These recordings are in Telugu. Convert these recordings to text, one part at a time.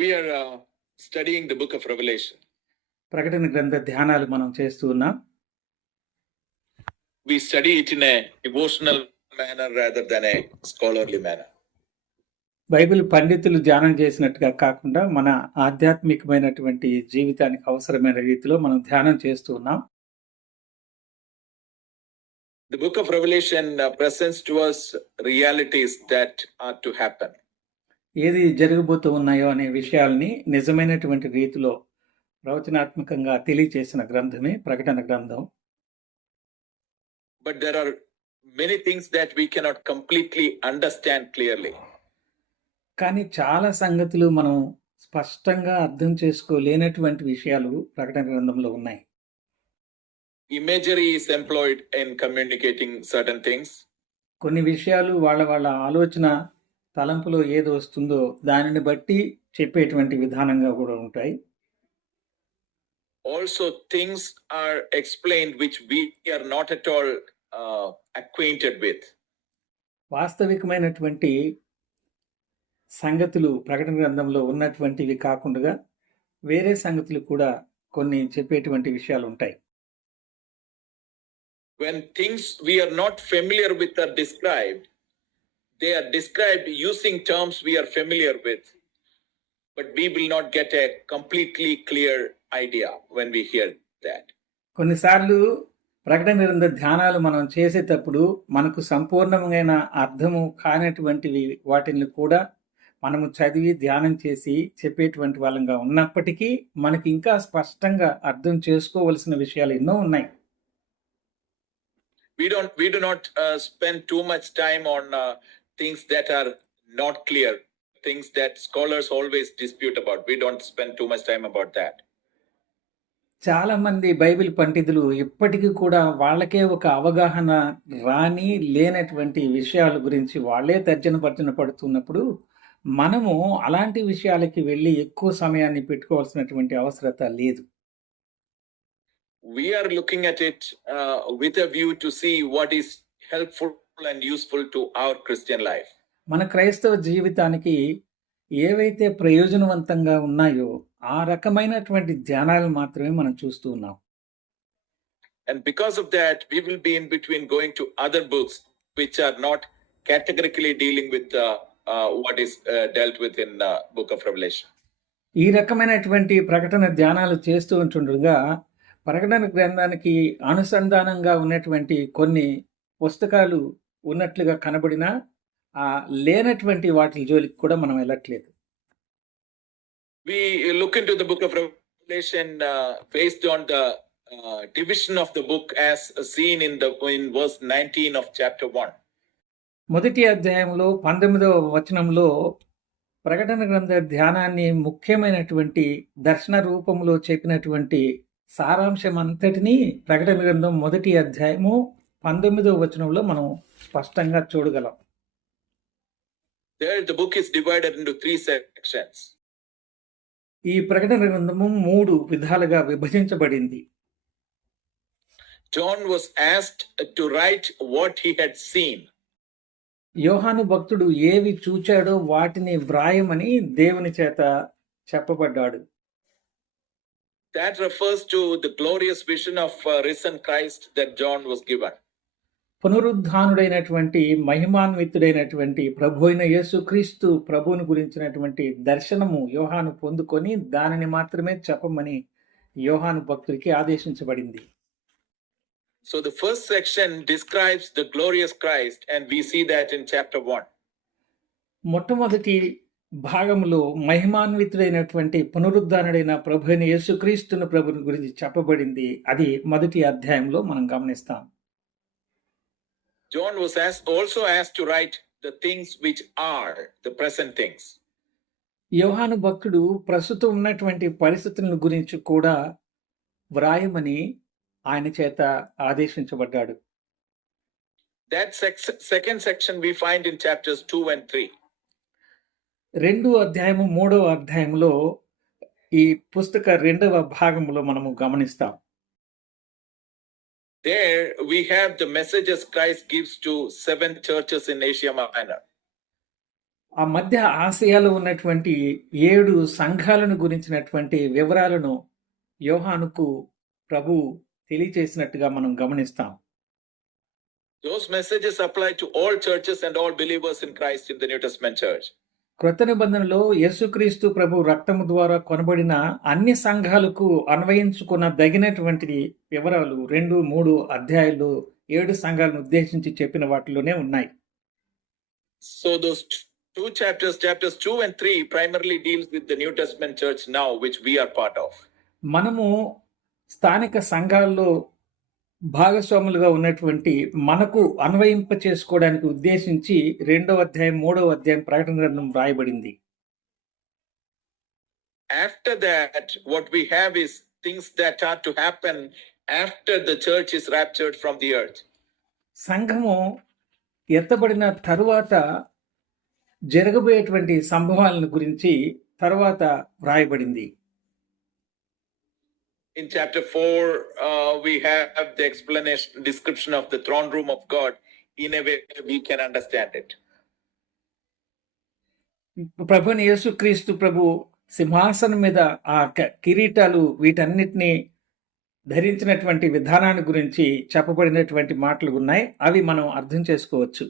We are studying the book of Revelation. ప్రకటన గ్రంథ ధ్యానాలు మనం చేస్తూ ఉన్నాం. We study it in a devotional manner rather than a scholarly manner. Bible పండితులు ధ్యానం చేసినట్టుగా కాకుండా మన ఆధ్యాత్మికమైనటువంటి జీవితానికి అవసరమైన రీతిలో మనం ధ్యానం చేస్తూ ఉన్నాం. The book of Revelation presents to us realities that are to happen. ఏది జరగబోతూ ఉన్నాయో అనే విషయాల్ని నిజమైనటువంటి రీతిలో ప్రవచనాత్మకంగా తెలియచేసిన గ్రంథమే ప్రకటన గ్రంథం. But there are many things that we cannot completely understand clearly. కానీ చాలా సంగతులు మనం స్పష్టంగా అర్థం చేసుకోలేనటువంటి విషయాలు ప్రకటన గ్రంథంలో ఉన్నాయి. Imagery is employed in communicating certain things. కొన్ని విషయాలు వాళ్ళ ఆలోచన తలంపులో ఏది వస్తుందో దానిని బట్టి చెప్పేటువంటి విధానంగా కూడా ఉంటాయి. Also things are explained which we are not at all acquainted with. వాస్తవికమైనటువంటి సంగతులు ప్రకటన గ్రంథంలో ఉన్నటువంటివి కాకుండా వేరే సంగతులు కూడా కొన్ని చెప్పేటువంటి విషయాలు ఉంటాయి. When things we are not familiar with are described, they are described using terms we are familiar with, but we will not get a completely clear idea when we hear that. కొన్నిసార్లు ప్రకటన గ్రంథ ధ్యానాలు మనం చేసేటప్పుడు మనకు సంపూర్ణమైన అర్థము కానటువంటివి వాటిని కూడా మనము చదివి ధ్యానం చేసి చెప్పేటువంటి వాళ్ళంగా ఉన్నప్పటికీ మనకి ఇంకా స్పష్టంగా అర్థం చేసుకోవలసిన విషయాలు ఎన్నో ఉన్నాయి. We do not spend too much time on things that are not clear, things that scholars always dispute about. We don't spend too much time about that. చాలా మంది బైబిల్ పండితులు ఇప్పటికీ కూడా వాళ్ళకే ఒక అవగాహన లేనటువంటి విషయాల గురించి వాళ్ళే తర్జన పడుతున్నప్పుడు మనము అలాంటి విషయాలకి వెళ్ళి ఎక్కువ సమయాన్ని పెట్టుకోవాల్సినటువంటి అవసరత లేదు. We are looking at it with a view to see what is helpful and useful to our Christian life. మన క్రైస్తవ జీవితానికి ఏవైతే ప్రయోజనవంతంగా ఉన్నాయో ఆ రకమైనటువంటి ధ్యానాలు మాత్రమే మనం చూస్తూ ఉన్నాం. And because of that, we will be in between going to other books which are not categorically dealing with what is dealt with in book of Revelation. ఈ రకమైనటువంటి ప్రకటన ధ్యానాలు చేస్తూ ఉంటుండగా ప్రకటన గ్రంథానికి అనుసంధానంగా ఉన్నటువంటి కొన్ని పుస్తకాలు ఉన్నట్లుగా కనబడినా లేనటువంటి వాటి జోలికి కూడా మనం వెళ్ళట్లేదు. We look into the book of Revelation based on the division of the book as seen in verse 19 of chapter 1. మొదటి అధ్యాయంలో 19వ వచనంలో ప్రకటన గ్రంథ ధ్యానాన్ని ముఖ్యమైనటువంటి దర్శన రూపంలో చెప్పినటువంటి సారాంశం అంతటినీ ప్రకటన గ్రంథం మొదటి అధ్యాయము 19వ వచనంలో మనం స్పష్టంగా చూడగలం. There the book is divided into 3 sections. ఈ ప్రకటన గ్రంథము 3 విధాలుగా విభజించబడింది. John was asked to write what he had seen. యోహాను భక్తుడు ఏవి చూచాడో వాటిని వ్రాయమని దేవుని చేత చెప్పబడ్డాడు. That refers to the glorious vision of risen Christ that John was given. పునరుద్ధానుడైనటువంటి మహిమాన్వితుడైనటువంటి ప్రభు అయిన యేసుక్రీస్తు ప్రభువుని గురించినటువంటి దర్శనము యోహాను పొందుకొని దానిని మాత్రమే చెప్పమని యోహాను భక్తుడికి ఆదేశించబడింది. So the first section describes the glorious Christ and we see that in chapter 1. మొట్టమొదటి భాగంలో మహిమాన్వితుడైనటువంటి పునరుద్ధానుడైన ప్రభు అయిన యేసుక్రీస్తును ప్రభుని గురించి చెప్పబడింది. అది మొదటి అధ్యాయంలో మనం గమనిస్తాం. John was also asked to write the things which are the present things. యోహాను భక్తుడు ప్రస్తుతం ఉన్నటువంటి పరిస్థితుల గురించి కూడా వ్రాయమని ఆయన చేత ఆదేశించబడ్డాడు. That second section we find in chapters 2 and 3. 2వ అధ్యాయము 3వ అధ్యాయంలో ఈ పుస్తక 2వ భాగంలో మనము గమనిస్తాం. There we have the messages Christ gives to 7 churches in Asia Minor. ఆ మధ్య ఆసియాలో ఉన్నటువంటి 7 సంఘాలను గురించినటువంటి వివరాలను యోహానుకు ప్రభు తెలియచేసినట్టుగా మనం గమనిస్తాం. Those messages apply to all churches and all believers in Christ in the New Testament church. క్రొత్త నిబంధనలో యేసుక్రీస్తు ప్రభు రక్తము ద్వారా కొనబడిన అన్ని సంఘాలకు అన్వయించుకున్న దగినటువంటి వివరాలు 2, 3 అధ్యాయాలు 7 సంఘాలను ఉద్దేశించి చెప్పిన వాటిలోనే ఉన్నాయి. So those two chapters, chapters 2 and 3, primarily deals with the New Testament church now, which we are part of. మనము స్థానిక సంఘాల్లో భాగస్వాములుగా ఉన్నటువంటి మనకు అన్వయింప చేసుకోవడానికి ఉద్దేశించి 2వ అధ్యాయం 3వ అధ్యాయం ప్రకటన గ్రంథం రాయబడింది. After that, what we have is things that are to happen after the church is raptured from the earth. సంఘము ఎత్తబడిన తరువాత జరగబోయేటువంటి సంభవాలను గురించి తర్వాత వ్రాయబడింది. In chapter 4, we have the explanation, description of the throne room of God in a way we can understand it. ప్రభుని యేసుక్రీస్తు ప్రభు సింహాసనం మీద ఆ కిరీటాలు వీటన్నిటిని ధరించినటువంటి విధానాన్ని గురించి చెప్పబడినటువంటి మాటలు ఉన్నాయి. అవి మనం అర్థం చేసుకోవచ్చు.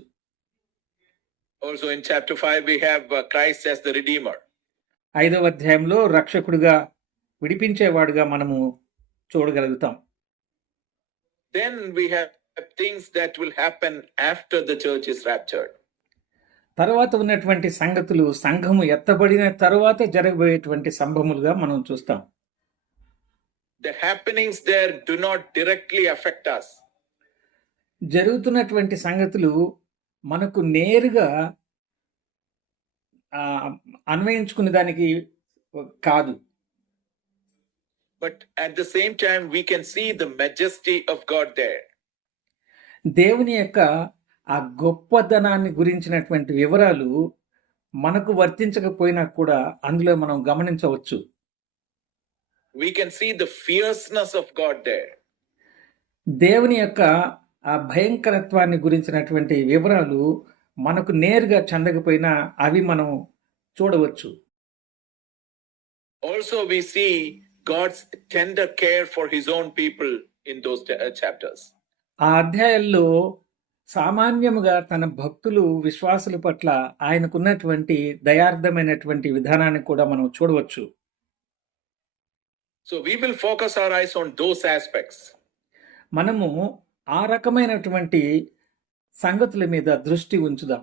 Also in chapter 5, we have Christ as the Redeemer. 5వ అధ్యాయంలో రక్షకుడుగా విడిపించేవాడుగా మనము చూడగలుగుతాం. Then we have things that will happen after the church is raptured. తర్వాత ఉన్నటువంటి సంగతులు సంఘము ఎత్తబడిన తరువాత జరగబోయేటువంటి సంభవములుగా మనం చూస్తాం. The happenings there do not directly affect us. జరుగుతున్నటువంటి సంగతులు మనకు నేరుగా అన్వయించుకునే దానికి కాదు. But at the same time, we can see the majesty of God there. దేవుని యొక్క ఆ గొప్పదనాన్ని గురించినటువంటి వివరాలు మనకు వర్తించకపోయినా కూడా అందులో మనం గమనించవచ్చు. We can see the fierceness of God there. దేవుని యొక్క ఆ భయంకరత్వాన్ని గురించినటువంటి వివరాలు మనకు నేరుగా చెందకపోయినా అవి మనం చూడవచ్చు. Also, we see God's tender care for his own people in those chapters. ఆ అధ్యాయాల్లో సామాన్యముగా తన భక్తులు విశ్వాసుల పట్ల ఆయనకున్నటువంటి దయార్థమైనటువంటి విధానాన్ని కూడా మనం చూడవచ్చు. So we will focus our eyes on those aspects. మనము ఆ రకమైనటువంటి సంగతుల మీద దృష్టి ఉంచుదాం.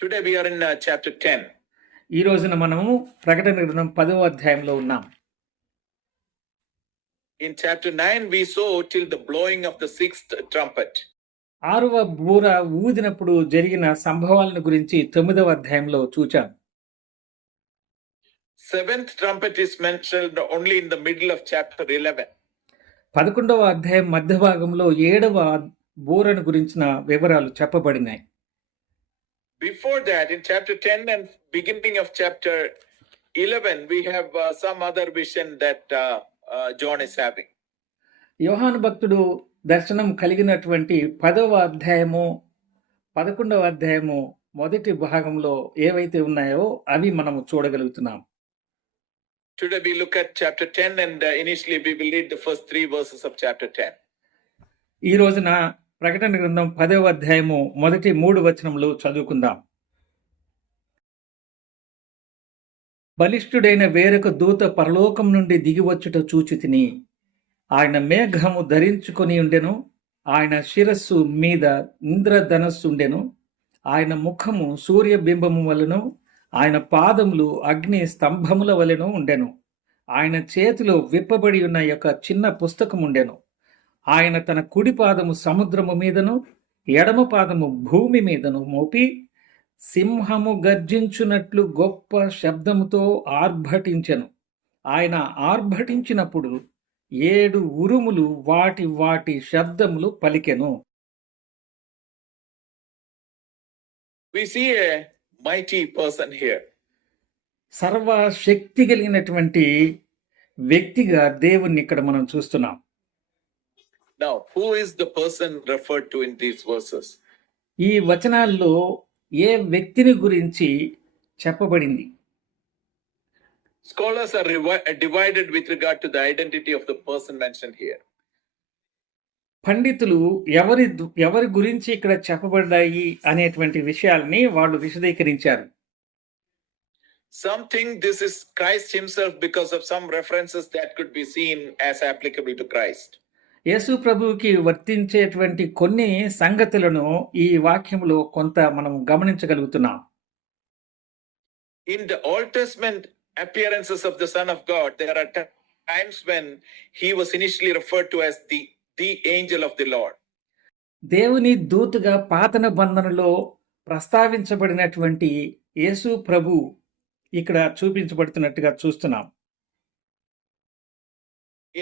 Today we are in chapter 10. ఈ రోజున మనము ప్రకటన గ్రంథం 10వ అధ్యాయంలో ఉన్నాం. In chapter 9 we saw till the blowing of the 6th trumpet. 6వ బూర ఊదినప్పుడు జరిగిన సంభవాలను గురించి 9వ అధ్యాయంలో చూచాం. 7th trumpet is mentioned only in the middle of chapter 11. 11వ అధ్యాయం మధ్య భాగంలో 7వ బూరను గురించిన వివరాలు చెప్పబడినాయి. Before that, in chapter 10 and beginning of chapter 11, we have some other vision that John is having. యోహాను భక్తుడు దర్శనం కలిగినటువంటి 10వ అధ్యాయము 11వ అధ్యాయము మొదటి భాగంలో ఏవైతే ఉన్నాయో అవి మనము చూడగలుగుతున్నాం. Today we look at chapter 10 and initially we will read the first 3 verses of chapter 10. ఈ రోజున ప్రకటన గ్రంథం 10వ అధ్యాయము మొదటి 3 వచనములు చదువుకుందాం. బలిష్ఠుడైన వేరొక దూత పరలోకం నుండి దిగివచ్చుట చూచితిని. ఆయన మేఘము ధరించుకొని ఉండెను. ఆయన శిరస్సు మీద ఇంద్రధనస్సుండెను. ఆయన ముఖము సూర్యబింబము వలెను. ఆయన పాదములు అగ్ని స్తంభముల వలెను ఉండెను. ఆయన చేతిలో విప్పబడి ఉన్న యొక్క చిన్న పుస్తకం ఉండెను. ఆయన తన కుడి పాదము సముద్రము మీదను ఎడమ పాదము భూమి మీదను మోపి సింహము గర్జించున్నట్లు గొప్ప శబ్దముతో ఆర్భటించెను. ఆయన ఆర్భటించినప్పుడు 7 ఉరుములు వాటి వాటి శబ్దములు పలికెను. We see a mighty person here. సర్వశక్తి కలిగినటువంటి వ్యక్తిగా దేవుణ్ణి ఇక్కడ మనం చూస్తున్నాం. Now, who is the person referred to in these verses? ఈ వచనాల్లో ఏ వ్యక్తిని గురించి చెప్పబడింది? Scholars are divided with regard to the identity of the person mentioned here. పండితులు ఎవరి గురించి ఇక్కడ చెప్పబడ్డాయి అనేటువంటి విషయాల్ని వాళ్ళు విశదీకరించారు. Some think this is Christ himself because of some references that could be seen as applicable to Christ. యేసు ప్రభువుకి వర్తించేటువంటి కొన్ని సంగతులను ఈ వాక్యంలో కొంత మనం గమనించగలుగుతున్నాం. In the Old Testament appearances of the Son of God, there are times when he was initially referred to as the angel of the Lord. దేవుని దూతగా పాత నిబంధనలో ప్రస్తావించబడినటువంటి యేసు ప్రభు ఇక్కడ చూపించబడుతున్నట్టుగా చూస్తున్నాం.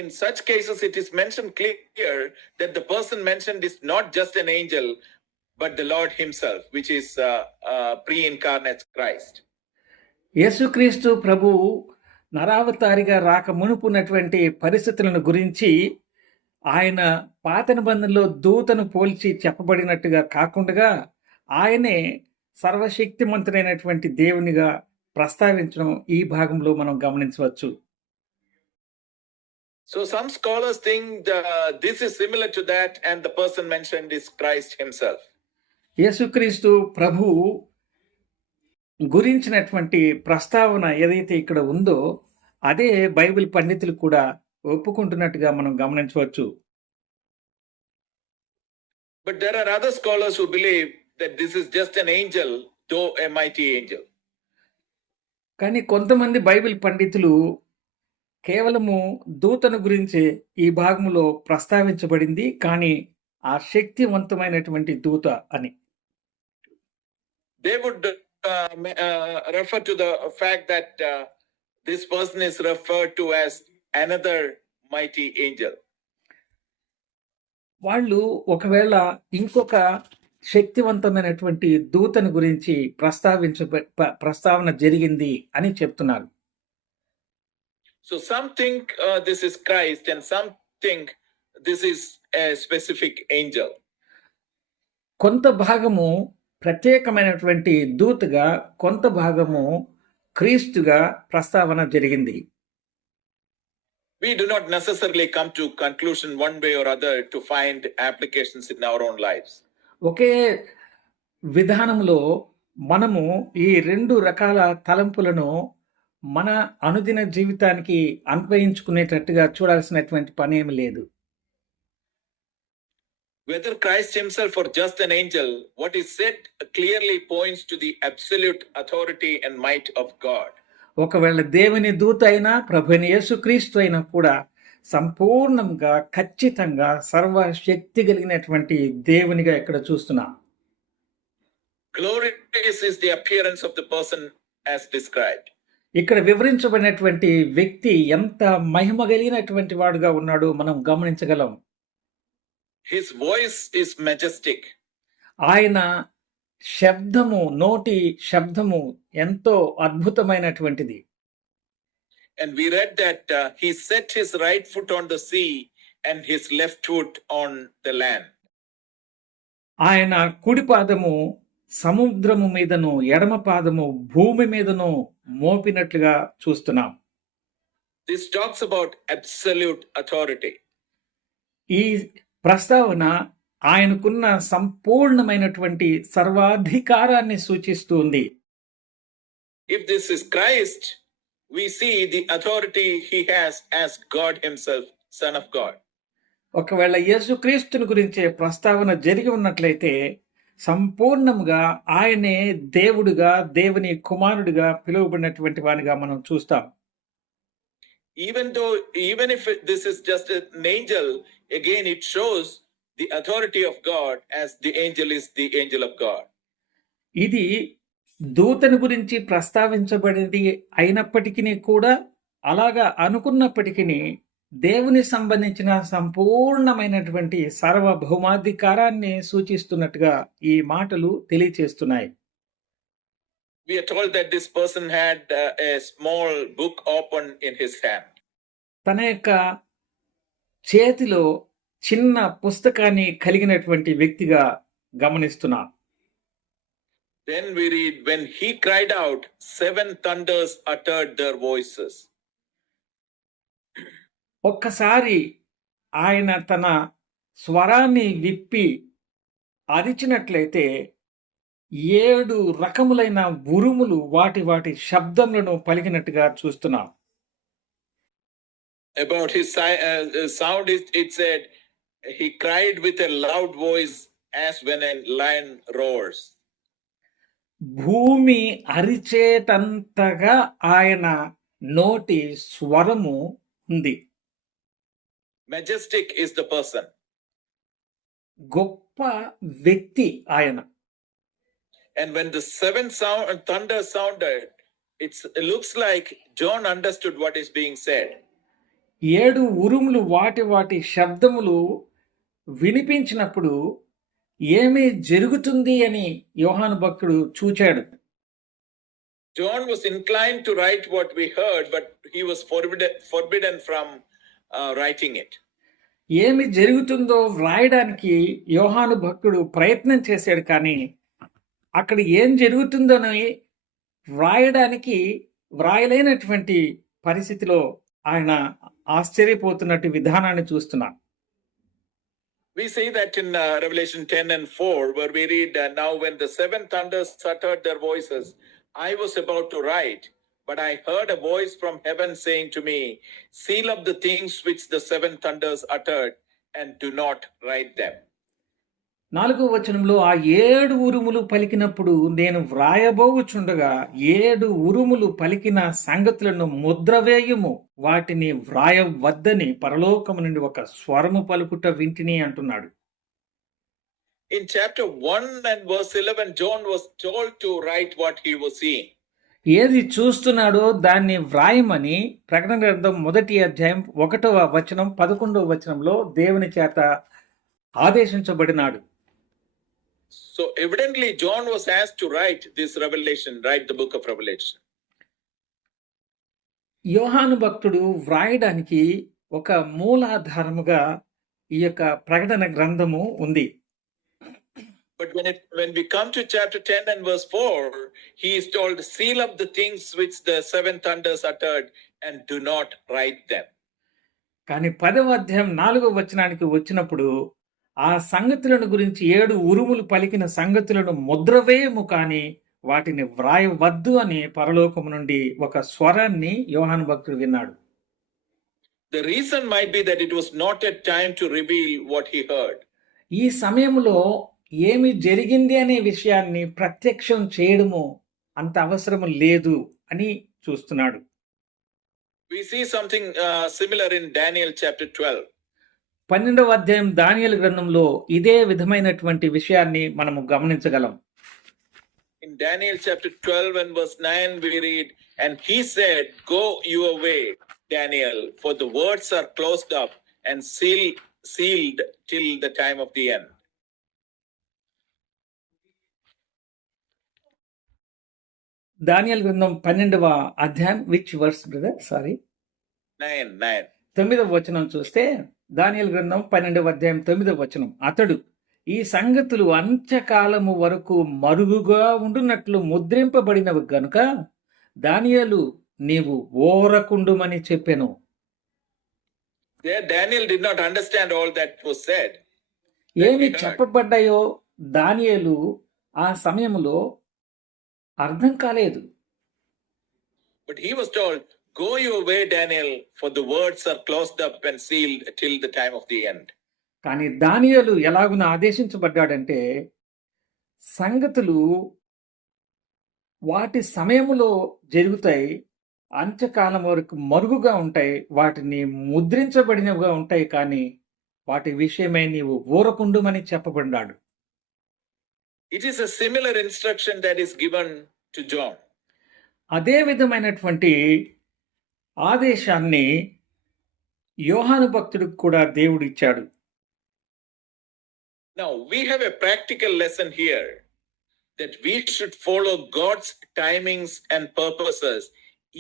In such cases, it is mentioned clear that the person mentioned is not just an angel, but the Lord himself, which is pre-incarnate Christ. యేసుక్రీస్తు ప్రభువు నరావతారిగా రాక మునుపున్నటువంటి పరిస్థితులను గురించి ఆయన పాత నిబంధనలో దూతను పోల్చి చెప్పబడినట్టుగా కాకుండా ఆయనే సర్వశక్తిమంతుడైనటువంటి దేవునిగా ప్రస్తావించడం ఈ భాగంలో మనం గమనించవచ్చు. So some scholars think this is similar to that, and the person mentioned is Christ himself. యేసుక్రీస్తు ప్రభు గురించినటువంటి ప్రస్తావన ఏదైతే ఇక్కడ ఉందో అదే బైబిల్ పండితులు కూడా ఒప్పుకుంటున్నట్టుగా మనం గమనించవచ్చు. But there are other scholars who believe that this is just an angel, though a mighty angel. కానీ కొంతమంది బైబిల్ పండితులు కేవలము దూతను గురించి ఈ భాగంలో ప్రస్తావించబడింది, కానీ ఆ శక్తివంతమైనటువంటి దూత అని. They would refer to the fact that this person is referred to as another mighty angel. వాళ్ళు ఒకవేళ ఇంకొక శక్తివంతమైనటువంటి దూతను గురించి ప్రస్తావన జరిగింది అని చెప్తున్నారు. So some think this is Christ, and some think this is a specific angel. కొంత భాగము ప్రత్యేకమైనటువంటి దూతగా, కొంత భాగము క్రీస్తుగా ప్రస్తావన జరిగింది. We do not necessarily come to conclusion one way or other to find applications in our own lives. ఒకే విధానంలో మనము ఈ రెండు రకాల తలంపులను మన అనుదిన జీవితానికి అన్వయించుకునేటట్టుగా చూడాల్సినటువంటి పని ఏమి లేదు. Whether Christ himself or just an angel, what is said clearly points to the absolute authority and might of God. ఒకవేళ దేవుని దూత అయినా ప్రభువైన యేసుక్రీస్తు అయినా కూడా సంపూర్ణంగా ఖచ్చితంగా సర్వశక్తి కలిగినటువంటి దేవునిగా ఇక్కడ చూస్తున్నాం. Glorious is the appearance of the person as described. ఇక్కడ వివరించబడినటువంటి వ్యక్తి ఎంత మహిమ కలిగినటువంటి వాడుగా ఉన్నాడో మనం గమనించగలం. His voice is majestic. ఆయన శబ్దము, నోటి శబ్దము ఎంతో అద్భుతమైనటువంటిది. And we read that he set his right foot on the sea and his left foot on the land. ఆయన కుడి పాదము సముద్రము మీదను, ఎడమ పాదము భూమి మీదను మోపినట్లుగా చూస్తున్నాం. This talks about absolute authority. ఈ ప్రస్తావన ఆయనకున్న సంపూర్ణమైనటువంటి సర్వాధికారాన్ని సూచిస్తుంది. If this is Christ, we see the authority he has as God himself, Son of God. ఒకవేళ యేసుక్రీస్తుని గురించే ప్రస్తావన జరిగి ఉన్నట్లయితే సంపూర్ణంగా ఆయనే దేవుడుగా, దేవుని కుమారుడిగా పిలువబడినటువంటి వానిగా మనం చూస్తాం. Even if this is just an angel, again it shows the authority of God, as the angel is the angel of God. ఇది దూతను గురించి ప్రస్తావించబడింది అయినప్పటికీ కూడా, అలాగా అనుకున్నప్పటికీ దేవుని సంబంధించిన సంపూర్ణమైనటువంటి సార్వభౌమాధికారాన్ని సూచిస్తున్నట్టుగా ఈ మాటలు తెలియచేస్తున్నాయి. We are told that this person had a small book open in his hand. తన యొక్క చేతిలో చిన్న పుస్తకాన్ని కలిగినటువంటి వ్యక్తిగా గమనిస్తున్నాం. Then we read, when he cried out, 7 thunders uttered their voices. ఒక్కసారి ఆయన తన స్వరాన్ని విప్పి అరిచినట్లయితే 7 రకములైన ఉరుములు వాటి శబ్దములను పలికినట్టుగా చూస్తున్నాం. About his sound, it said, he cried with a loud voice as when a lion roars. భూమి అరిచేటంతగా ఆయన నోటి స్వరము ఉంది. Majestic is the person. గొప్ప వ్యక్తి ఆయన. And when the 7 thunder sounded, it looks like John understood what is being said. 7 ఉరుములు వాటి శబ్దములు వినిపించినప్పుడు ఏమి జరుగుతుంది అని యోహాను భక్తుడు చూచాడు. John was inclined to write what we heard, but he was forbidden from writing it. ఏమి జరుగుతుందో వ్రాయడానికి యోహాను భక్తుడు ప్రయత్నం చేశాడు, కానీ అక్కడ ఏం జరుగుతుందని వ్రాయలేనటువంటి పరిస్థితిలో ఆయన ఆశ్చర్యపోతున్నట్టు విధానాన్ని చూస్తున్నాం. We see that in Revelation 10 and 4, where we read, now when the 7 thunders uttered their voices, I was about to write, but I heard a voice from heaven saying to me, seal up the things which the 7 thunders uttered and do not write them. 4వ వచనంలో ఆ 7 ఉరుములు పలికినప్పుడు నేను వ్రాయబోచుండగా 7 ఉరుములు పలికిన సంగతులను ముద్రవేయుము, వాటిని వ్రాయవద్దని పరలోకము నుండి ఒక స్వరము పలుకుట వింటిని అంటున్నాడు. In chapter 1 and verse 11, John was told to write what he was seeing. ఏది చూస్తున్నాడో దాన్ని వ్రాయమని ప్రకటన గ్రంథం 1వ అధ్యాయం 1వ వచనం 11వ వచనంలో దేవుని చేత ఆదేశించబడినాడు. So evidently John was asked to write this revelation, write the book of Revelation. యోహాను భక్తుడు వ్రాయడానికి ఒక మూలాధారముగా ఈ యొక్క ప్రకటన గ్రంథము ఉంది. But when we come to chapter 10 and verse 4, he is told, seal up the things which the 7 thunders uttered and do not write them. కానీ 10వ అధ్యాయం 4వ వచనానికి వచ్చినప్పుడు ఆ సంగతులను గురించి 7 ఉరుములు పలికిన సంగతులను ముద్రవేయము, కానీ వాటిని వ్రాయవద్దు అని పరలోకము నుండి ఒక స్వరాన్ని యోహాను భక్తుడు విన్నాడు. The reason might be that it was not a time to reveal what he heard. ఈ సమయంలో ఏమి జరిగింది అనే విషయాన్ని ప్రత్యక్షం చేయడము అంత అవసరం లేదు అని చూస్తున్నాడు. We see something similar in Daniel chapter 12. 12వ అధ్యాయం దానియేలు గ్రంథంలో ఇదే విధమైనటువంటి విషయాన్ని మనము గమనించగలం. In Daniel chapter 12 and verse 9 we read, and he said, go your way, Daniel, for the words are closed up and sealed till the time of the end. దానియేలు గ్రంథం 12వ అధ్యాయం, which verse brother? Sorry. 9. 9వ వచనం చూస్తే దానియేలు గ్రంథం 12వ అధ్యాయం 9వ వచనం, అతడు ఈ సంగతులు అంత్యకాలము వరకు మరుగుగా ఉండునట్లు ముద్రింపబడినవి గనుక దానియేలు నీవు ఓరకుండుమని చెప్పెను. There Daniel did not understand all that was said. ఏమి చెప్పబడ్డాయో దానియేలు ఆ సమయంలో అర్థం కాలేదు. But he was told, go your way, Daniel, for the words are closed up and sealed till the time of the end. కానీ దానియేలు ఎలాగున ఆదేశించబడ్డాడంటే సంగతులు వాటి సమయములో జరుగుతాయి, అంత్యకాలం వరకు మరుగుగా ఉంటాయి, వాటిని ముద్రించబడినవిగా ఉంటాయి, కానీ వాటి విషయమై నీవు ఊరకుండుమని చెప్పబడ్డాడు. It is a similar instruction that is given to John. అదే విధమైనటువంటి ఆదేశాన్ని యోహాను భక్తుడికి కూడా దేవుడు ఇచ్చాడు. Now we have a practical lesson here that we should follow God's timings and purposes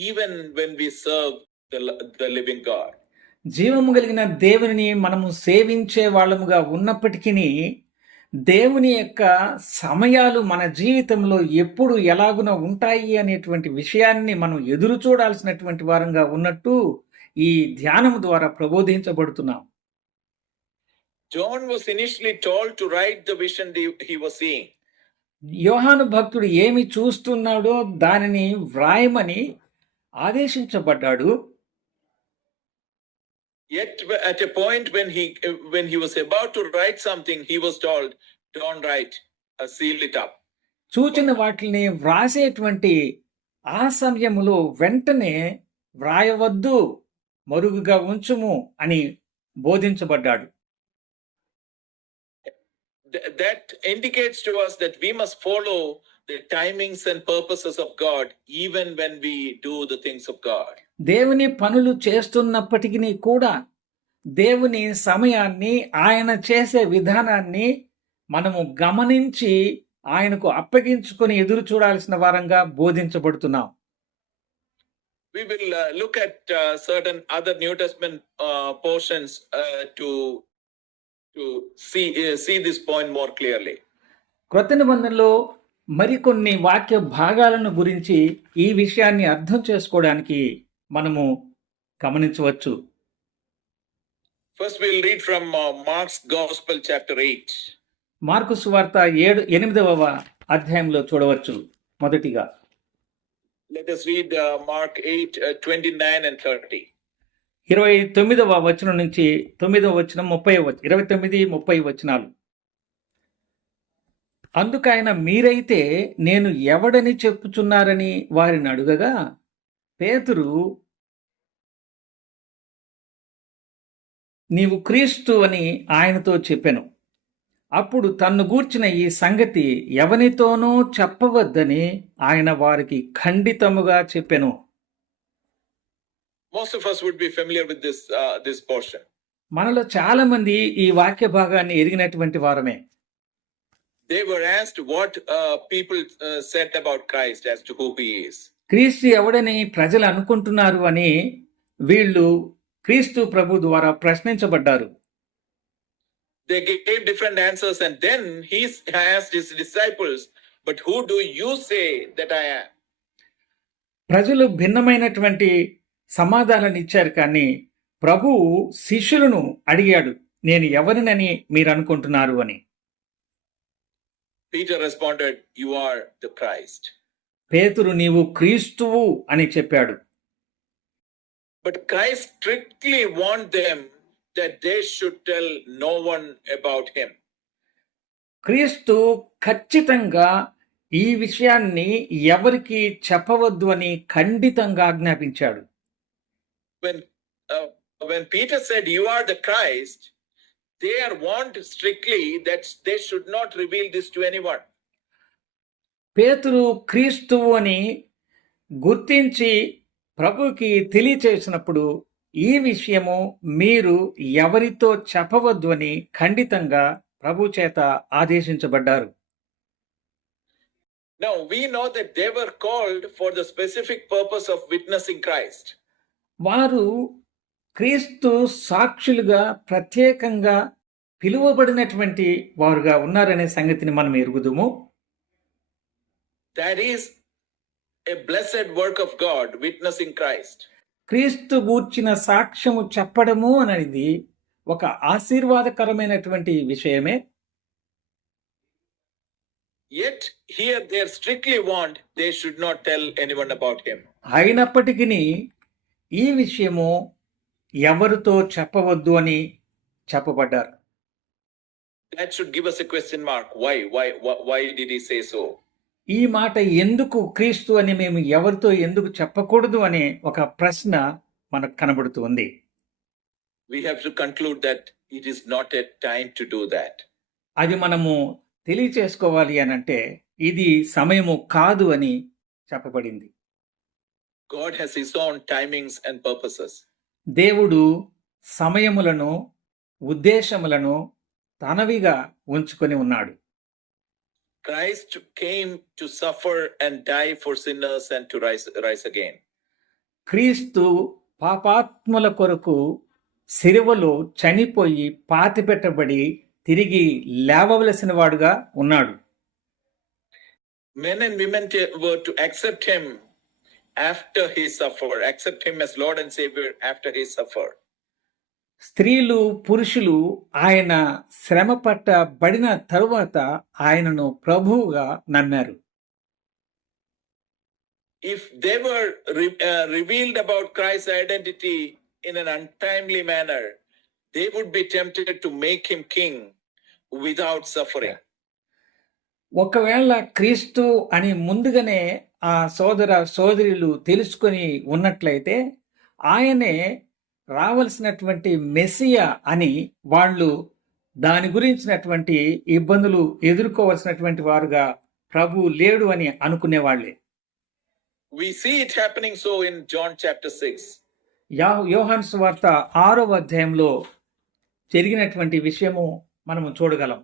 even when we serve the living God. జీవము కలిగిన దేవుని మనము సేవించే వాళ్ళముగా ఉన్నప్పటికీ దేవుని యొక్క సమయాలు మన జీవితంలో ఎప్పుడు ఎలాగున ఉంటాయి అనేటువంటి విషయాన్ని మనం ఎదురు చూడాల్సినటువంటి వారంగా ఉన్నట్టు ఈ ధ్యానం ద్వారా ప్రబోధించబడుతున్నాం. John was initially told to write the vision he was seeing. యోహాను భక్తుడు ఏమి చూస్తున్నాడో దానిని వ్రాయమని ఆదేశించబడ్డాడు. Yet at a point when he was about to write something, he was told, "Don't write, seal it up." చూచిన వాటిని వ్రాసేటువంటి ఆ సమయములో వెంటనే వ్రాయవద్దు, మరుగుగా ఉంచుము అని బోధించబడ్డాడు. That indicates to us that we must follow the timings and purposes of God even when we do the things of God. దేవుని పనులు చేస్తున్నప్పటికీ కూడా దేవుని సమయాన్ని, ఆయన చేసే విధానాన్ని మనము గమనించి ఆయనకు అప్పగించుకొని ఎదురు చూడాల్సిన వారంగా బోధించబడుతున్నాం. We will look at certain other New Testament portions to see this point more clearly. క్రొత్త నిబంధనలో మరికొన్ని వాక్య భాగాలను గురించి ఈ విషయాన్ని అర్థం చేసుకోవడానికి మనము గమనించవచ్చు. First we'll read from Mark's Gospel chapter 8. Mark సువార్త 8వ అధ్యాయంలో చూడవచ్చు. మొదటిగా Let us read Mark 8, 29 and 30. 29వ వచనం నుంచి 9వ వచనం 29, 30 వచనాలు. అందుకైన మీరైతే నేను ఎవడని చెప్పుచున్నారని వారిని అడుగగా, పేతురు నీవు క్రీస్తు అని ఆయనతో చెప్పెను. అప్పుడు తన్ను గూర్చిన ఈ సంగతి ఎవనితోనూ చెప్పవద్దని ఆయన వారికి ఖండితముగా చెప్పెను. Most of us would be familiar with this portion. మనలో చాలా మంది ఈ వాక్య భాగాన్ని ఎరిగినటువంటి వారమే. They were asked what people said about Christ as to who he is. క్రీస్తు ఎవడని ప్రజలు అనుకుంటున్నారు అని వీళ్ళు క్రీస్తు ప్రభు ద్వారా ప్రశ్నించబడ్డారు. They gave different answers and then he asked his disciples, "But who do you say that I am?" ప్రజలు భిన్నమైనటువంటి సమాధానాన్ని ఇచ్చారు, కానీ ప్రభువు శిష్యులను అడిగాడు, నేను ఎవరినని మీరు అనుకుంటున్నారు అని. Peter responded, "You are the Christ." పేతురు నీవు క్రీస్తువు అని చెప్పాడు. But Christ strictly warned them that they should tell no one about him. క్రీస్తు ఖచ్చితంగా ఈ విషయాన్ని ఎవరికి చెప్పవద్దు అని ఖండితంగా ఆజ్ఞాపించాడు. When Peter said, "You are the Christ," they are warned strictly that they should not reveal this to anyone. పేతురు క్రీస్తువు అని గుర్తించి ప్రభుకి తెలియచేసినప్పుడు ఈ విషయము మీరు ఎవరితో చెప్పవద్దు అని ఖండితంగా ప్రభు చేత ఆదేశించబడ్డారు. Now we know that they were called for the specific purpose of witnessing Christ. వారు క్రీస్తు సాక్షులుగా ప్రత్యేకంగా పిలువబడినటువంటి వారుగా ఉన్నారనే సంగతిని మనం ఎరుగుదుము. That is a blessed work of God, witnessing Christ. క్రీస్తు గూర్చిన సాక్ష్యము చెప్పడము అనేది ఒక ఆశీర్వాదకరమైనటువంటి విషయమే. Yet here they are strictly warned they should not tell anyone about him. అయినప్పటికీ ఈ విషయము ఎవరితో చెప్పవద్దు అని చెప్పబడ్డారు. That should give us a question mark. Why did he say so? ఈ మాట ఎందుకు క్రీస్తు అని మేము ఎవరితో ఎందుకు చెప్పకూడదు అనే ఒక ప్రశ్న మనకు కనబడుతుంది. We have to conclude that it is not a time to do that. అది మనము తెలియచేసుకోవాలి అని అంటే ఇది సమయము కాదు అని చెప్పబడింది. God has his own timings and purposes. దేవుడు సమయములను, ఉద్దేశములను తనవిగా ఉంచుకొని ఉన్నాడు. Christ came to suffer and die for sinners and to rise again. క్రీస్తు పాపాత్ముల కొరకు సిలువలో చనిపోయి పాతిపెట్టబడి తిరిగి లేవవలసిన వాడుగా ఉన్నాడు. Men and women were to accept him after he suffered, accept him as Lord and Savior after he suffered. స్త్రీలు పురుషులు ఆయన శ్రమ పట్టబడిన తరువాత ఆయనను ప్రభువుగా నమ్మారు. If they were revealed about Christ's identity in an untimely manner, they would be tempted to make him king without suffering. ఒకవేళ క్రీస్తు అని ముందుగానే ఆ సోదర సోదరులు తెలుసుకొని ఉన్నట్లయితే ఆయనే రావలసినటువంటి మెస్సియా అని వాళ్ళు దాని గురించినటువంటి ఇబ్బందులు ఎదుర్కోవలసినటువంటి వారుగా ప్రభు లేడు అని అనుకునేవాళ్లే. We see it happening so in John chapter 6. యోహాను సువార్త 6వ అధ్యాయంలో జరిగినటువంటి విషయము మనము చూడగలం.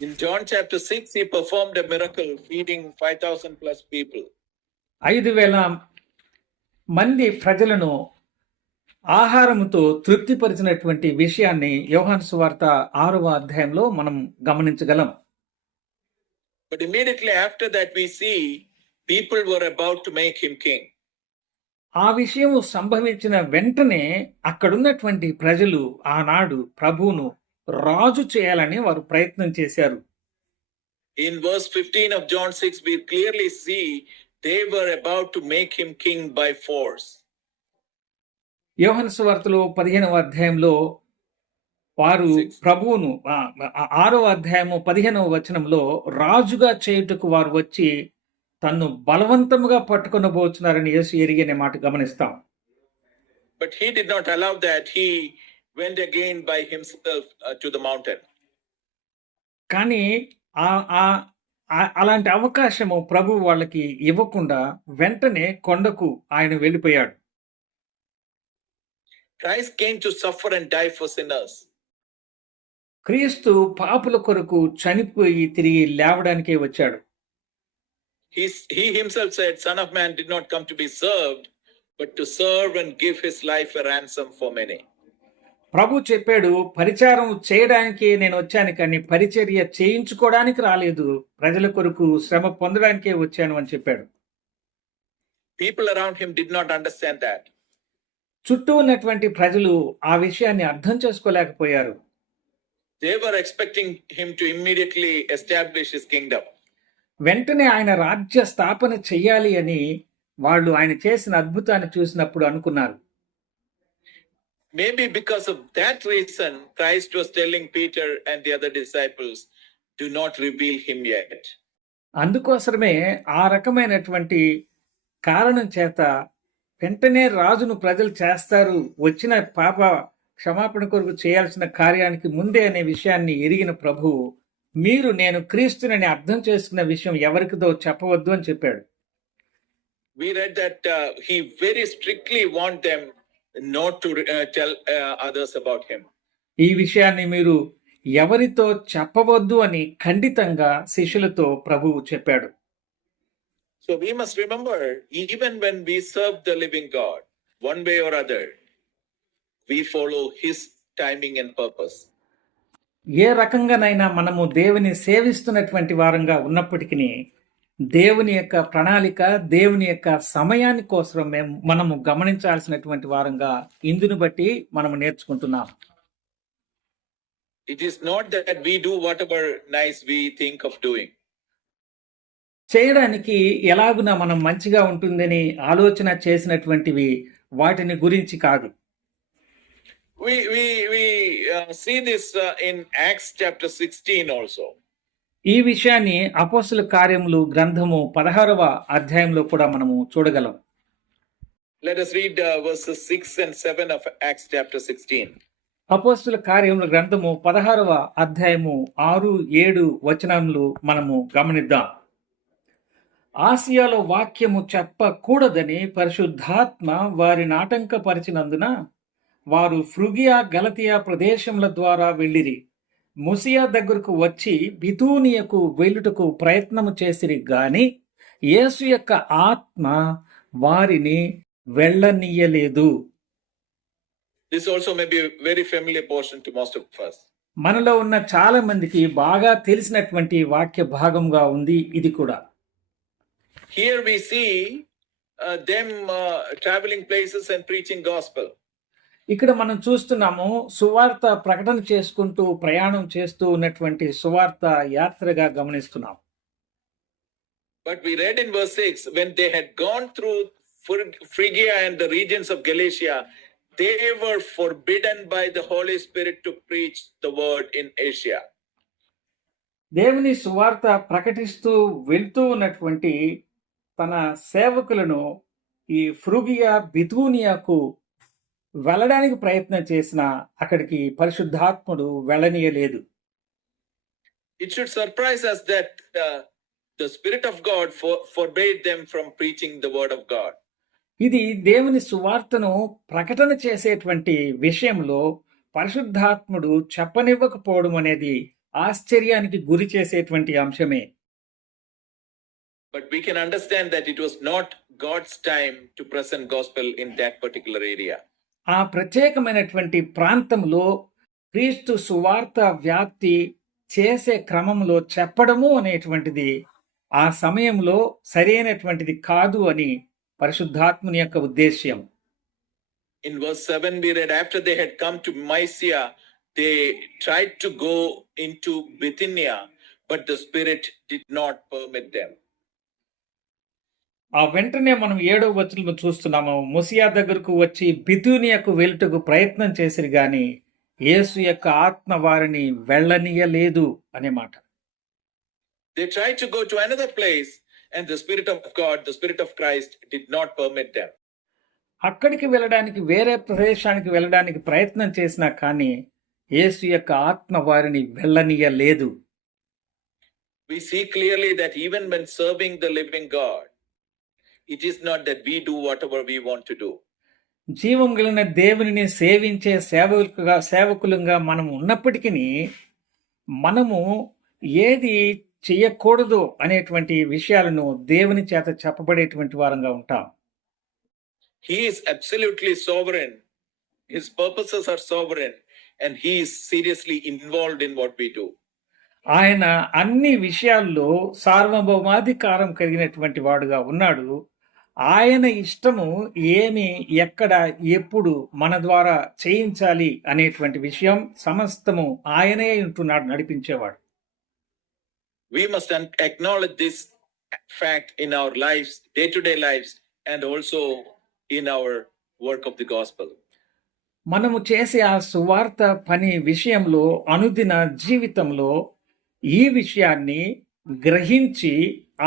In John chapter 6, he performed a miracle feeding 5,000 plus people. 5,000 మంది ప్రజలను ఆహారముతో తృప్తిపరిచినటువంటి విషయాన్ని యోహాను సువార్త 6వ అధ్యాయంలో మనం గమనించగలం. But immediately after that we see people were about to make him king. ఆ విషయము సంభవించిన వెంటనే అక్కడున్నటువంటి ప్రజలు ఆనాడు ప్రభువును రాజు చేయాలని వారు ప్రయత్నం చేశారు. In verse 15 of John 6, we clearly see they were about to make him king by force. యోహాను సువార్తలో 15వ అధ్యాయంలో వారు ప్రభువును 6వ అధ్యాయము 15వ వచనంలో రాజుగా చేయుటకు వారు వచ్చి తన్ను బలవంతముగా పట్టుకొనబోచున్నారని యేసు ఎరిగిన మాట గమనిస్తాం. But he did not allow that. He went again by himself to the mountain. కానీ అలాంటి అవకాశము ప్రభు వాళ్ళకి ఇవ్వకుండా వెంటనే కొండకు ఆయన వెళ్ళిపోయాడు. Christ came to suffer and die for sinners. క్రీస్తు పాపుల కొరకు చనిపోయి తిరిగి లేవడానికే వచ్చాడు. He himself said, Son of Man did not come to be served, but to serve and give his life a ransom for many. ప్రభు చెప్పాడు, పరిచారం చేయడానికి నేను వచ్చాను కానీ పరిచర్య చేయించుకోవడానికి రాలేదు, ప్రజల కొరకు శ్రమ పొందడానికే వచ్చాను అని చెప్పాడు. People around him did not understand that. చుట్టూ ఉన్నటువంటి ప్రజలు ఆ విషయాన్ని అర్థం చేసుకోలేకపోయారు. They were expecting him to immediately establish his kingdom. వెంటనే ఆయన రాజ్య స్థాపన చెయ్యాలి అని వాళ్ళు ఆయన చేసిన అద్భుతాన్ని చూసినప్పుడు అనుకున్నారు. Maybe because of that reason, Christ was telling Peter and the other disciples, do not reveal him yet. అందుకోసమే ఆ రకమైనటువంటి కారణం చేత వెంటనే రాజును ప్రజలు చేస్తారు, వచ్చిన పాప క్షమాపణ కొరకు చేయాల్సిన కార్యానికి ముందే అనే విషయాన్ని ఎరిగిన ప్రభువు, మీరు నేను క్రీస్తునని అర్థం చేసుకున్న విషయం ఎవరికిదో చెప్పవద్దు అని చెప్పాడు. We read that he very strictly want them not to tell others about him. ఈ విషయాన్ని మీరు ఎవరితో చెప్పవద్దు అని ఖండితంగా శిష్యులతో ప్రభువు చెప్పాడు. So we must remember, even when we serve the living God, one way or other, we follow his timing and purpose. ఏ రకంగానైనా మనము దేవుని సేవిస్తున్నటువంటి వారంగా ఉన్నప్పటికీ దేవుని యొక్క ప్రణాళిక, దేవుని యొక్క సమయాని కోసం మనము గమనించాల్సినటువంటి వారంగా ఇందును బట్టి మనము నేర్చుకుంటున్నాం. It is not that we do whatever nice we think of doing. చేయడానికి ఎలాగునా మనం మంచిగా ఉంటుందని ఆలోచన చేసినటువంటివి వాటిని గురించి కాదు. We see this in Acts chapter 16 also. ఈ విషయాన్ని అపోస్తలుల కార్యములు గ్రంథము 16వ అధ్యాయంలో కూడా మనము చూడగలం. Let us read verses 6 and 7 of Acts chapter 16. అపోస్తలుల కార్యముల గ్రంథము 16వ అధ్యాయము 6, 7 వచనములు మనము గమనిద్దాం. ఆసియాలో వాక్యము చెప్పకూడదని పరిశుద్ధాత్మ వారిని ఆటంకపరిచినందున వారు ఫ్రుగియా, గలతియా ప్రదేశముల ద్వారా వెళ్ళిరి. ముసియా దగ్గరకు వచ్చి బితూనియకు వెళ్ళుటకు ప్రయత్నము చేసిరి గాని యేసు యొక్క ఆత్మ వారిని వెళ్ళనీయలేదు. This also may be a very familiar portion to most of us. మనలో ఉన్న చాలా మందికి బాగా తెలిసినటువంటి వాక్య భాగంగా ఉంది ఇది కూడా. Here we see them traveling places and preaching gospel. ఇక్కడ మనం చూస్తున్నాము సువార్త ప్రకటన చేసుకుంటూ ప్రయాణం చేస్తూ ఉన్నటువంటి సువార్త యాత్రగా గమనిస్తున్నాం. But we read in verse 6, when they had gone through Phrygia and the regions of Galatia, they were forbidden by the Holy Spirit to preach the word in Asia. దేవుని సువార్త ప్రకటిస్తూ వెళ్తూ ఉన్నటువంటి తన సేవకులను ఈ ఫ్రుగియా బితూనియాకు వెళ్ళడానికి ప్రయత్నం చేసిన అక్కడికి పరిశుద్ధాత్ముడు వెళ్ళనీయలేదు. It should surprise us that the Spirit of God forbade them from preaching the word of God. ఇది దేవుని సువార్తను ప్రకటన చేసేటువంటి విషయంలో పరిశుద్ధాత్ముడు చెప్పనివ్వకపోవడం అనేది ఆశ్చర్యానికి గురి చేసేటువంటి అంశమే. But we can understand that it was not God's time to present gospel in that particular area. ఆ ప్రత్యేకమైనటువంటి ప్రాంతంలో క్రీస్తు సువార్త వ్యాప్తి చేసే క్రమంలో చెప్పడము అనేటువంటిది ఆ సమయంలో సరైనటువంటిది కాదు అని పరిశుద్ధాత్ముని యొక్క ఉద్దేశ్యం. In verse 7 we read, after they had come to Mysia, they tried to go into Bithynia, but the Spirit did not permit them. ఆ వెంటనే మనం 7వ వచనంలో చూస్తున్నాము, ముసియా దగ్గరకు వచ్చి బితూనియాకు వెళ్తుకు ప్రయత్నం చేసిరు గాని యేసు యొక్క ఆత్మ వారిని వెళ్ళనీయలేదు అనే మాట. They tried to go to another place and the Spirit of God, the Spirit of Christ did not permit them. అక్కడికి వెళ్ళడానికి వేరే ప్రదేశానికి వెళ్ళడానికి ప్రయత్నం చేసినా కానీ యేసు యొక్క ఆత్మ వారిని వెళ్ళనీయలేదు. We see clearly that even when serving the living God, it is not that we do whatever we want to do. జీవం కలిగిన దేవునిని సేవించే సేవకులుగా మనం ఉన్నప్పటికీ మనము ఏది చేయకూడదు అనేటువంటి విషయాలను దేవుని చేత చెప్పబడేటువంటి వారంగా ఉంటాం. He is absolutely sovereign. His purposes are sovereign and he is seriously involved in what we do. ఆయన అన్ని విషయాల్లో సార్వభౌమాధికారం కలిగినటువంటి వాడుగా ఉన్నాడు. ఆయన ఇష్టము ఏమి, ఎక్కడ, ఎప్పుడు మన ద్వారా చేయించాలి అనేటువంటి విషయం సమస్తము ఆయనే ఉంటున్నాడు, నడిపించేవాడు. We must acknowledge this fact in our lives, day-to-day lives, and also in our work of the gospel. మనము చేసే ఆ సువార్త పని విషయంలో అనుదిన జీవితంలో ఈ విషయాన్ని గ్రహించి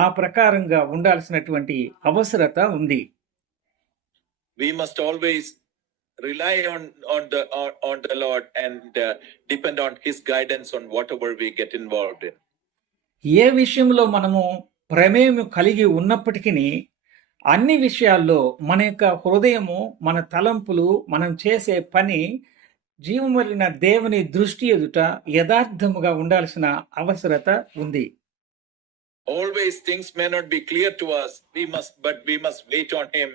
ఆ ప్రకారంగా ఉండాల్సినటువంటి అవసరత ఉంది. We must always rely on the Lord and depend on his guidance on whatever we get involved in. ఏ విషయంలో మనము ప్రమేయం కలిగి ఉన్నప్పటికీ అన్ని విషయాల్లో మన యొక్క హృదయము, మన తలంపులు, మనం చేసే పని జీవమలిన దేవుని దృష్టి ఎదుట యథార్థముగా ఉండాల్సిన అవసరత ఉంది. Always things may not be clear to us, but we must wait on him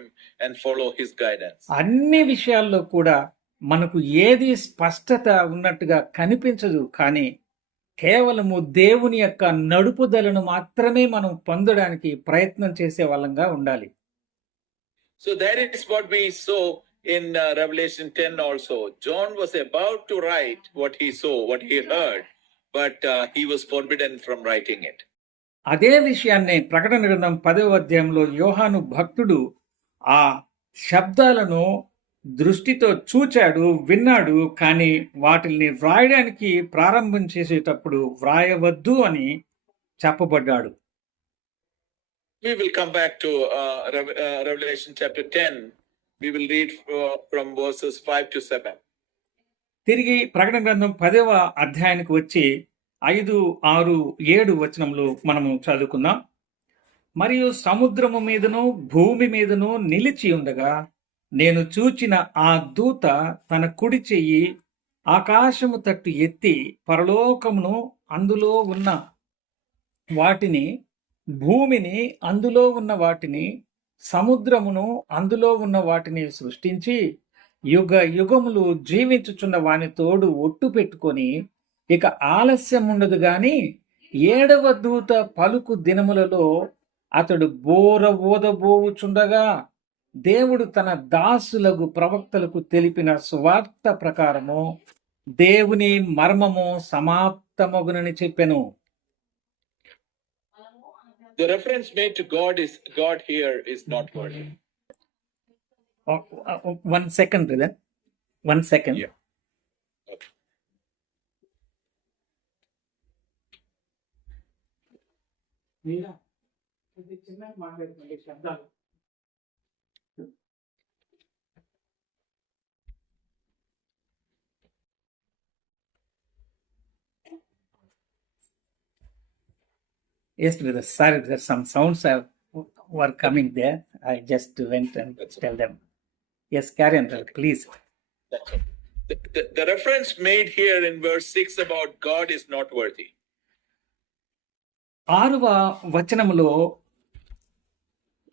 and follow his guidance. అన్ని విషయాల్లో కూడా మనకు ఏది స్పష్టత ఉన్నట్టుగా కనిపించదు, కానీ కేవలము దేవుని యొక్క నడుపుదలను మాత్రమే మనం పొందడానికి ప్రయత్నం చేసే వాళ్ళంగా ఉండాలి. So that is what we saw in Revelation 10 also. John was about to write what he saw, what he heard, but he was forbidden from writing it. అదే విషయాన్ని ప్రకటన గ్రంథం 10వ అధ్యాయంలో యోహాను భక్తుడు ఆ శబ్దాలను దృష్టితో చూచాడు, విన్నాడు, కానీ వాటిని వ్రాయడానికి ప్రారంభం చేసేటప్పుడు వ్రాయవద్దు అని చెప్పబడ్డాడు. We will come back to Revelation chapter 10. We will read from verses 5 to 7. తిరిగి ప్రకటన గ్రంథం 10వ అధ్యాయానికి వచ్చి 5, 6, 7 వచనములు మనము చదువుకుందాం. మరియు సముద్రము మీదను భూమి మీదను నిలిచి ఉండగా నేను చూచిన ఆ దూత తన కుడి చెయ్యి ఆకాశము తట్టు ఎత్తి పరలోకమును అందులో ఉన్న వాటిని, భూమిని అందులో ఉన్న వాటిని, సముద్రమును అందులో ఉన్న వాటిని సృష్టించి యుగ యుగములు జీవించుచున్న వాని తోడు ఒట్టు పెట్టుకొని ఇక ఆలస్యం ఉండదు గాని 7వ దూత పలుకు దినములలో అతడు బోర ఊదబోవుచుండగా దేవుడు తన దాసులకు ప్రవక్తలకు తెలిపిన సువార్త ప్రకారము దేవుని మర్మము సమాప్తమగునని చెప్పెను. The reference made to God here is not worthy. One second, brother. 1 second. Yeah. Okay. Yes, brother. Sorry, brother. Some sounds were coming there. I just went and tell them. Yes, carry on, brother, please. That's okay. The reference made here in verse 6 about God is not worthy. 6వ వచనములో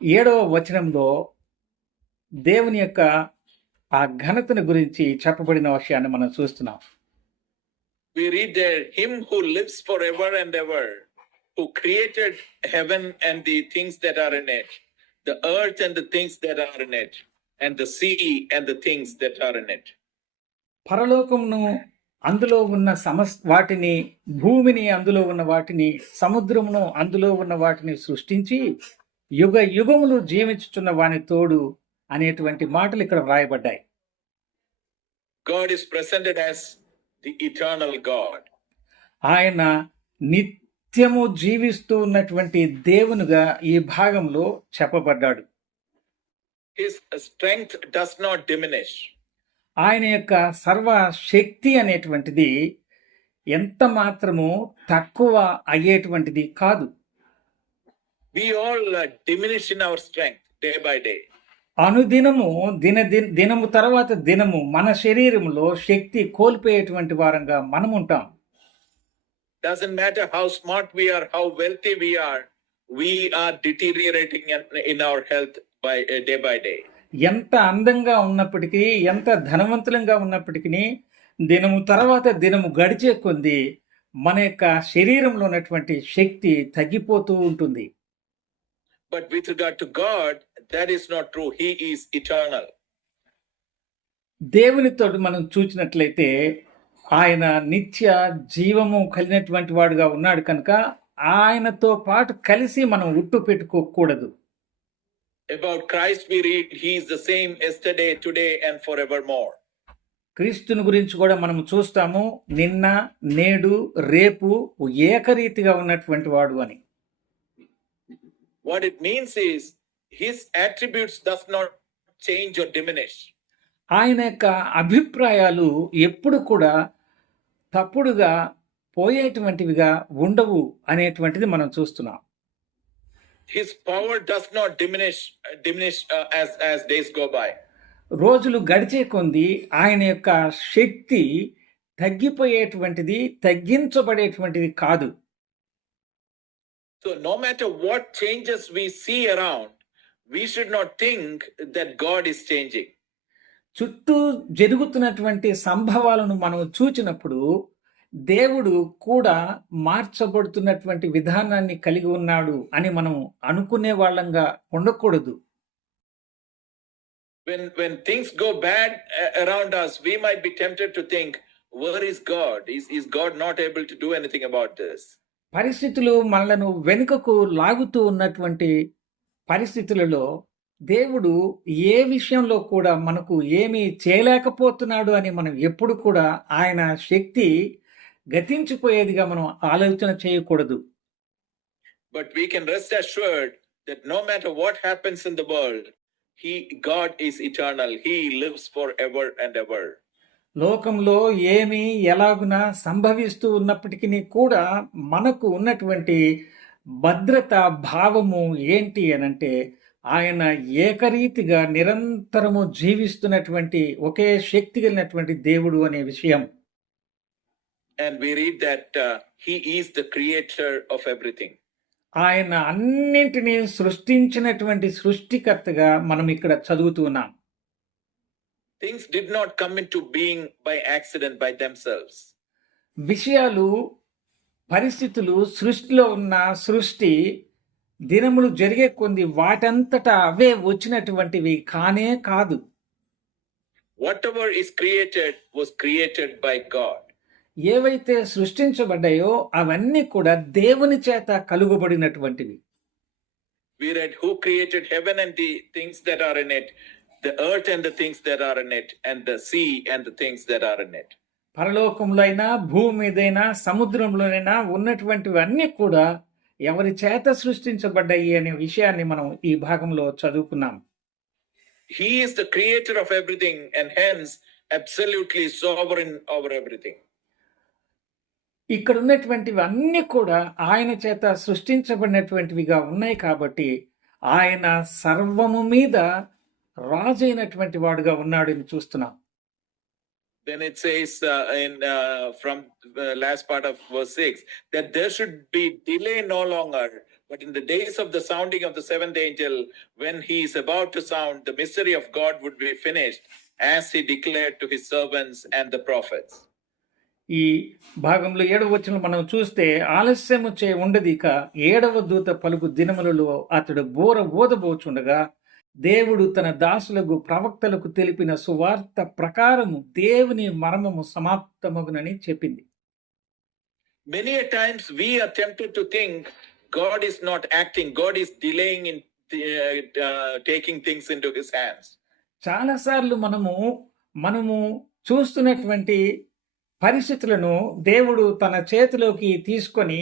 7వ వచనంలో దేవుని యొక్క ఆ ఘనతను గురించి చెప్పబడిన విషయాన్ని మనం చూస్తున్నాం. We read there, him who lives forever and ever, who created heaven and the things that are in it, the earth and the things that are in it, and the sea and the things that are in it. పరలోకమును అందులో ఉన్న వాటిని, భూమిని అందులో ఉన్న వాటిని, సముద్రమును అందులో ఉన్న వాటిని సృష్టించి యుగ యుగములు జీవించుచున్న వాని తోడు అనేటువంటి మాటలు ఇక్కడ వ్రాయబడ్డాయి. God is presented as the eternal God. ఆయన నిత్యము జీవిస్తూ ఉన్నటువంటి దేవునిగా ఈ భాగంలో చెప్పబడ్డాడు. His strength does not diminish. ఆయన యొక్క సర్వ శక్తి అనేటువంటిది ఎంత మాత్రము తక్కువ అయ్యేటువంటిది కాదు. We all diminish in our strength day by day. అనుదినము దినము తర్వాత దినము మన శరీరంలో శక్తి కోల్పోయేటువంటి వారంగా మనం ఉంటాం. Doesn't matter how smart we are, how wealthy we are deteriorating in our health by day by day. ఎంత అందంగా ఉన్నప్పటికీ, ఎంత ధనవంతులంగా ఉన్నప్పటికీ దినము తర్వాత దినము గడిచే కొద్దీ మన యొక్క శరీరంలో ఉన్నటువంటి శక్తి తగ్గిపోతూ ఉంటుంది. But with regard to God, that is not true. He is eternal. దేవునితో మనం చూసినట్లయితే ఆయన నిత్య జీవము కలిగినటువంటి వాడుగా ఉన్నాడు కనుక ఆయనతో పాటు కలిసి మనం ఉట్టు పెట్టుకోకూడదు. About Christ we read, he is the same yesterday, today and forevermore. క్రీస్తుని గురించి కూడా మనం చూస్తాము, నిన్న, నేడు, రేపు ఏకరీతిగా ఉన్నటువంటి వాడు అని. What it means is his attributes does not change or diminish. ఆయన యొక్క అభిప్రాయాలు ఎప్పుడు కూడా తప్పుడుగా పోయేటువంటివిగా ఉండవు అనేటువంటిది మనం చూస్తున్నాం. His power does not diminish as days go by. రోజులు గడిచే కొద్దీ ఆయన యొక్క శక్తి తగ్గిపోయేటువంటిది, తగ్గించబడేటువంటిది కాదు. So no matter what changes we see around, we should not think that God is changing. చుట్టూ జరుగుతున్నటువంటి సంభవాలను మనం చూచినప్పుడు దేవుడు కూడా మార్చబడుతున్నటువంటి విధానాన్ని కలిగి ఉన్నాడు అని మనం అనుకునే వాళ్ళంగా ఉండకూడదు. When things go bad around us, we might be tempted to think, where is God? Is God not able to do anything about this? పరిస్థితులు మనలను వెనుకకు లాగుతూ ఉన్నటువంటి పరిస్థితులలో దేవుడు ఏ విషయంలో కూడా మనకు ఏమీ చేయలేకపోతున్నాడు అని మనం ఎప్పుడు కూడా ఆయన శక్తి గతించిపోయేదిగా మనం ఆలోచన చేయకూడదు. But we can rest assured that no matter what happens in the world, God is eternal. He lives forever and ever. లోకంలో ఏమి ఎలాగునా సంభవిస్తూ ఉన్నప్పటికీ కూడా మనకు ఉన్నటువంటి భద్రత భావము ఏంటి అనంటే ఆయన ఏకరీతిగా నిరంతరము జీవిస్తున్నటువంటి ఒకే శక్తి కలిగినటువంటి దేవుడు అనే విషయం. And we read that he is the creator of everything. ఆయన అన్నింటినీ సృష్టించినటువంటి సృష్టికర్తగా మనం ఇక్కడ చదువుతున్నాం. Things did not come into being by accident by themselves. విషయాలు, పరిస్థితులు, సృష్టిలో ఉన్న సృష్టి దినములు జరిగే కొద్ది వాటంతటా అవే వచ్చినటువంటివి కానే కాదు. Whatever is created was created by God. ఏవైతే సృష్టించబడ్డాయో అవన్నీ కూడా దేవుని చేత కలుగబడినటువంటివి. We read who created heaven and the things that are in it, the earth and the things that are in it, and the sea and the things that are in it. పరలోకంలో అయినా, భూమి మీదైనా, సముద్రంలోనైనా ఉన్నటువంటివన్నీ కూడా ఎవరి చేత సృష్టించబడ్డాయి అనే విషయాన్ని మనం ఈ భాగంలో చదువుకున్నాం. He is the creator of everything and hence absolutely sovereign over everything. ఇక్కడ ఉన్నటువంటివన్నీ కూడా ఆయన చేత సృష్టించబడినటువంటివిగా ఉన్నాయి కాబట్టి ఆయన సర్వము మీద రాజైనటువంటి వాడుగా ఉన్నాడని చూస్తున్నాం. Then it says from last part of verse 6 that there should be delay no longer, but in the days of the sounding of the seventh angel, when he is about to sound, the mystery of God would be finished, as he declared to his servants and the prophets. ఈ భాగంలో 7వ వచనం మనం చూస్తే ఆలస్యము చే ఉండదిక 7వ దూత పలుకు దినములలో అతడు బోర ఊదబోచుండగా దేవుడు తన దాసులకు ప్రవక్తలకు తెలిపిన సువార్త ప్రకారము దేవుని మర్మము సమాప్తమగునని చెప్పింది. Many a times we are tempted to think God is not acting, God is delaying in taking things into his hands. చాలాసార్లు మనము చూస్తున్నటువంటి పరిస్థితులను దేవుడు తన చేతిలోకి తీసుకొని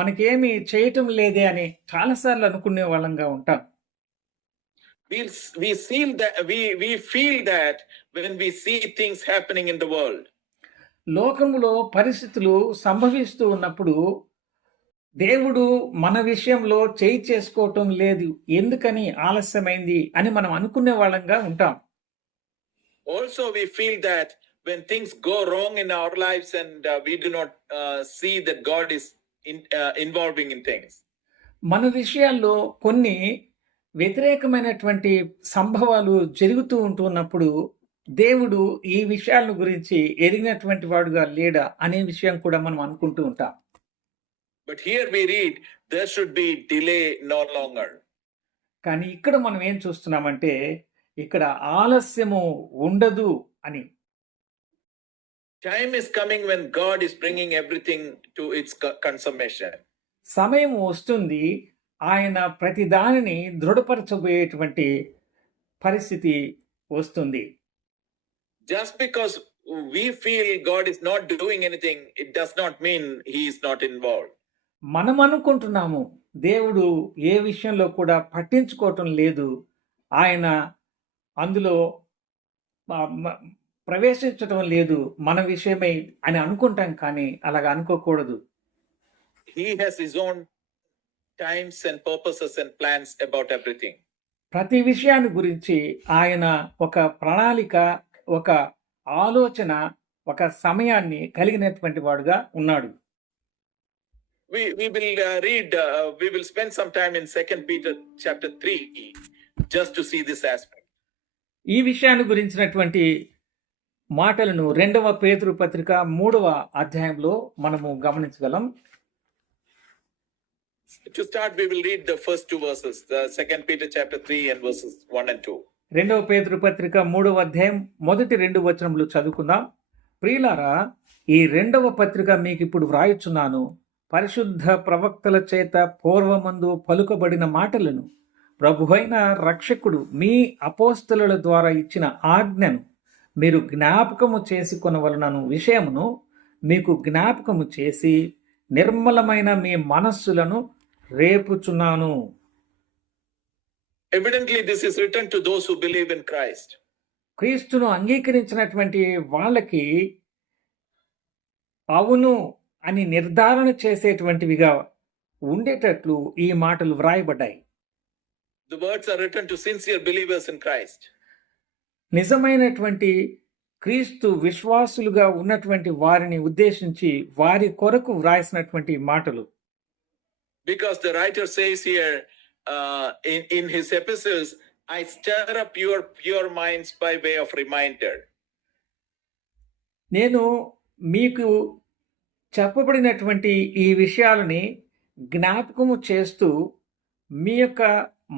మనకేమి చేయటం లేదే అని చాలాసార్లు అనుకునే వాళ్ళంగా ఉంటాం. We feel that when we see things happening in the world. లోకములో పరిస్థితులు సంభవిస్తూ ఉన్నప్పుడు దేవుడు మన విషయంలో చేయి చేసుకోవటం లేదు, ఎందుకని ఆలస్యమైంది అని మనం అనుకునే వాళ్ళంగా ఉంటాం. Also we feel that when things go wrong in our lives and we do not see that God is involving in things. మన విషయాల్లో కొన్ని వ్యతిరేకమైనటువంటి సంభవాలు జరుగుతూ ఉంటున్నప్పుడు దేవుడు ఈ విషయాల గురించి ఎరిగినటువంటి వాడుగా లేడా అనే విషయం కూడా మనం అనుకుంటూ ఉంటాం. But here we read there should be delay no longer. కానీ ఇక్కడ మనం ఏం చూస్తున్నామంటే ఇక్కడ ఆలస్యము ఉండదు అని. Time is coming when God is bringing everything to its consummation. సమయం వస్తుంది, ఆయన ప్రతి దానిని దృఢపరచబోయేటువంటి పరిస్థితి వస్తుంది. Just because we feel God is not doing anything, it does not mean he is not involved. మనం అనుకుంటున్నాము దేవుడు ఏ విషయంలో కూడా పట్టించుకోవటం లేదు, ఆయన అందులో ప్రవేశించటం లేదు మన విషయమై అని అనుకుంటాం, కానీ అలాగా అనుకోకూడదు. He has his own times and purposes and plans about everything. ప్రతి విషయాన్ని గురించి ఆయన ఒక ప్రణాళిక, ఒక ఆలోచన, ఒక సమయాన్ని కలిగినటువంటి వాడుగా ఉన్నాడు. We will spend some time in 2 Peter chapter 3 just to see this aspect. ఈ విషయాన్ని గురించినటువంటి మాటలను 2వ పేతురు పత్రిక 3వ అధ్యాయంలో మనము గమనించగలం. To start, we will read the first two verses, the 2 Peter chapter 3 and verses 1 and 2. 2వ పేతురు పత్రిక 3వ అధ్యాయం మొదటి 2 వచనములు చదువుకుందాం. ప్రియులారా, ఈ 2వ పత్రిక మీకు ఇప్పుడు వ్రాయుచున్నాను. పరిశుద్ధ ప్రవక్తల చేత పూర్వమందు పలుకబడిన మాటలను, ప్రభువైన రక్షకుడు మీ అపోస్తలుల ద్వారా ఇచ్చిన ఆజ్ఞను మీరు జ్ఞాపకము చేసుకొనవలనను విషయమును మీకు జ్ఞాపకము చేసి నిర్మలమైన మీ మనస్సులను రేపుచున్నాను. Evidently, this is written to those who believe in Christ. క్రీస్తును అంగీకరించినటువంటి వాళ్ళకి అవును అని నిర్ధారణ చేసేటువంటివిగా ఉండేటట్లు ఈ మాటలు వ్రాయబడ్డాయి. The words are written to sincere believers in Christ. నిజమైనటువంటి క్రీస్తు విశ్వాసులుగా ఉన్నటువంటి వారిని ఉద్దేశించి వారి కొరకు వ్రాసినటువంటి మాటలు. Because the writer says here in his epistles, I stir up your pure minds by way of reminder. నేను మీకు చెప్పబడినటువంటి ఈ విషయాలని జ్ఞాపకము చేస్తూ మీ యొక్క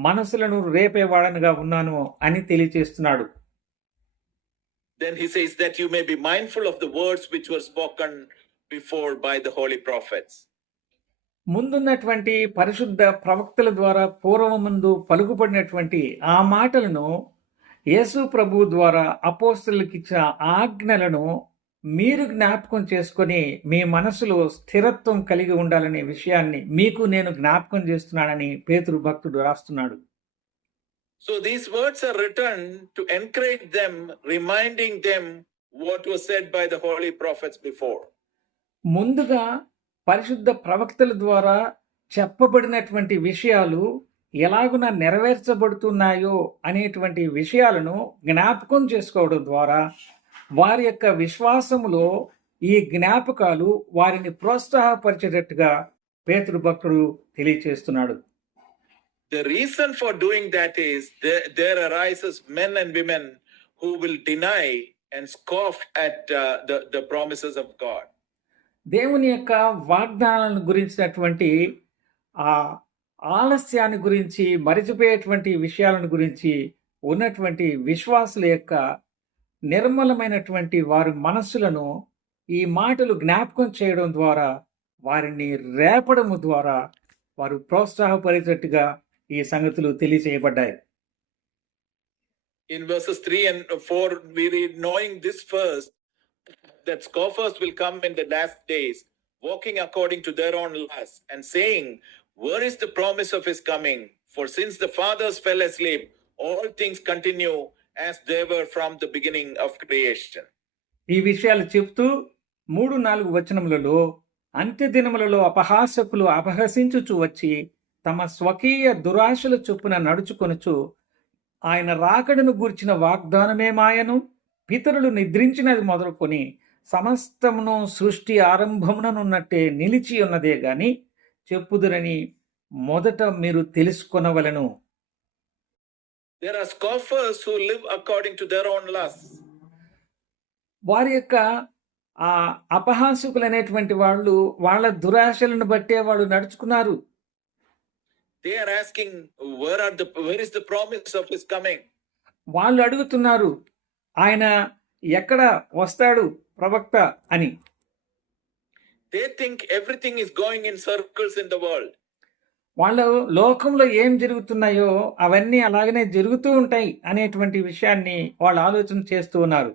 మనసులను రేపేవాడనుగా ఉన్నాను అని తెలియచేస్తున్నాడు. Then he says that you may be mindful of the words which were spoken before by the holy prophets. ముందున్నటువంటి పరిశుద్ధ ప్రవక్తల ద్వారా పూర్వముందు పలుకుబడినటువంటి ఆ మాటలను యేసు ప్రభు ద్వారా అపోస్తలులకు ఇచ్చిన ఆజ్ఞలను మీరు జ్ఞాపకం చేసుకొని మీ మనసులో స్థిరత్వం కలిగి ఉండాలనే విషయాన్ని మీకు నేను జ్ఞాపకం చేస్తున్నానని పేతురు భక్తుడు రాస్తున్నాడు. So these words are written to encourage them, reminding them what was said by the holy prophets before. ముందుగా పరిశుద్ధ ప్రవక్తల ద్వారా చెప్పబడినటువంటి విషయాలు ఎలాగున నెరవేర్చబడుతున్నాయో అనేటువంటి విషయాలను జ్ఞాపకం చేసుకోవడం ద్వారా వారి యొక్క విశ్వాసములో ఈ జ్ఞాపకాలు వారిని ప్రోత్సాహపరిచేటట్టుగా పేతురు భక్తుడు తెలియచేస్తున్నాడు. The reason for doing that is there arises men and women who will deny and scoff at the promises of God. దేవుని యొక్క వాగ్దానాలను గురించినటువంటి ఆ ఆలస్యాన్ని గురించి మరిచిపోయేటువంటి విషయాలను గురించి ఉన్నటువంటి విశ్వాసుల యొక్క నిర్మలమైనటువంటి వారి మనస్సులను ఈ మాటలు జ్ఞాపకం చేయడం ద్వారా వారిని రేపడము ద్వారా వారు ప్రోత్సాహపరిచేట్టుగా ఈ సంగతులు తెలియచేయబడ్డాయి. In verses 3 and 4 we read, knowing this first, that scoffers will come in the last days, walking according to their own lusts, and saying, where is the promise of his coming? For since the fathers fell asleep, all things continue as they were from the beginning of creation. ఈ విషయాలు చెప్తూ 3-4 వచనములలో అంత్య దినములలో అపహాసకులు అపహసించుచు వచ్చి తమ స్వకీయ దురాశల చొప్పున నడుచుకొనుచు ఆయన రాకడను గూర్చిన వాగ్దానమే మాయను, పితరులు నిద్రించినది మొదలుకొని సమస్తమును సృష్టి ఆరంభముననున్నట్టే నిలిచి ఉన్నదే గాని చెప్పుదురని మొదట మీరు తెలుసుకొనవలెను. There are scoffers who live according to their own lusts. వారి యొక్క ఆ అపహాసకులు అనేటువంటి వాళ్ళు వాళ్ళ దురాశలను బట్టే వాళ్ళు నడుచుకున్నారు. They are asking, where is the promise of his coming? వాళ్ళు అడుగుతున్నారు, ఆయన ఎక్కడ వస్తాడు ప్రవక్త అని. They think everything is going in circles in the world. వాళ్ళు లోకంలో ఏం జరుగుతున్నాయో అవన్నీ అలాగనే జరుగుతూ ఉంటాయి అనేటువంటి విషయాన్ని వాళ్ళు ఆలోచన చేస్తూ ఉన్నారు.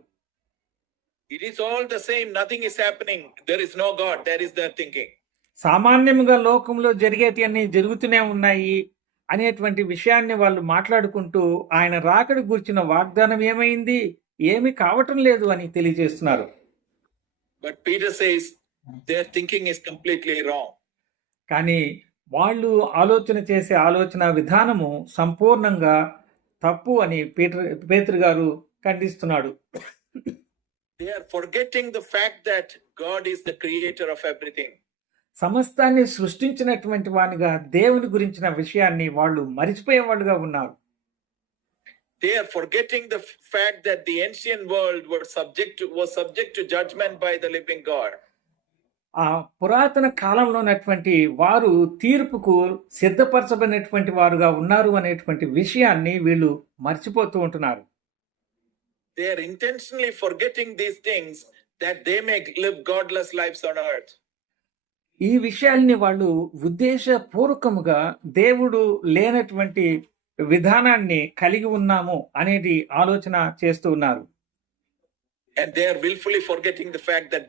It is all the same, nothing is happening. There is no God. That is their thinking. సామాన్యంగా లోకంలో జరిగేటి అన్ని జరుగుతూనే ఉన్నాయి అనేటువంటి విషయాన్ని వాళ్ళు మాట్లాడుకుంటూ ఆయన రాకడ గురించిన వాగ్దానం ఏమైంది, ఏమి కావటం లేదు అని తెలియజేస్తున్నారు. But Peter says their thinking is completely wrong. కానీ వాళ్ళు ఆలోచన చేసే ఆలోచన విధానము సంపూర్ణంగా తప్పు అని పేతురు గారు ఖండిస్తున్నాడు. They are forgetting the fact that God is the creator of everything. సమస్తాన్ని సృష్టించినటువంటి వానిగా దేవుని గురించిన విషయాన్ని వాళ్ళు మరిచిపోయేవాళ్ళుగా ఉన్నారు. They are forgetting the fact that the ancient world was subject to judgment by the living God. ఆ పురాతన కాలంలో ఉన్నటువంటి వారు తీర్పుకు సిద్ధపరచబడినటువంటి వారుగా ఉన్నారు అనేటువంటి విషయాన్ని వీళ్ళు మర్చిపోతూ ఉంటున్నారు. They are intentionally forgetting these things that they may live godless lives on earth. ఈ విషయాల్ని వాళ్ళు ఉద్దేశపూర్వకముగా దేవుడు లేనటువంటి విధానాన్ని కలిగి ఉన్నాము అనేది ఆలోచన చేస్తూ ఉన్నారు. And they are willfully forgetting the fact that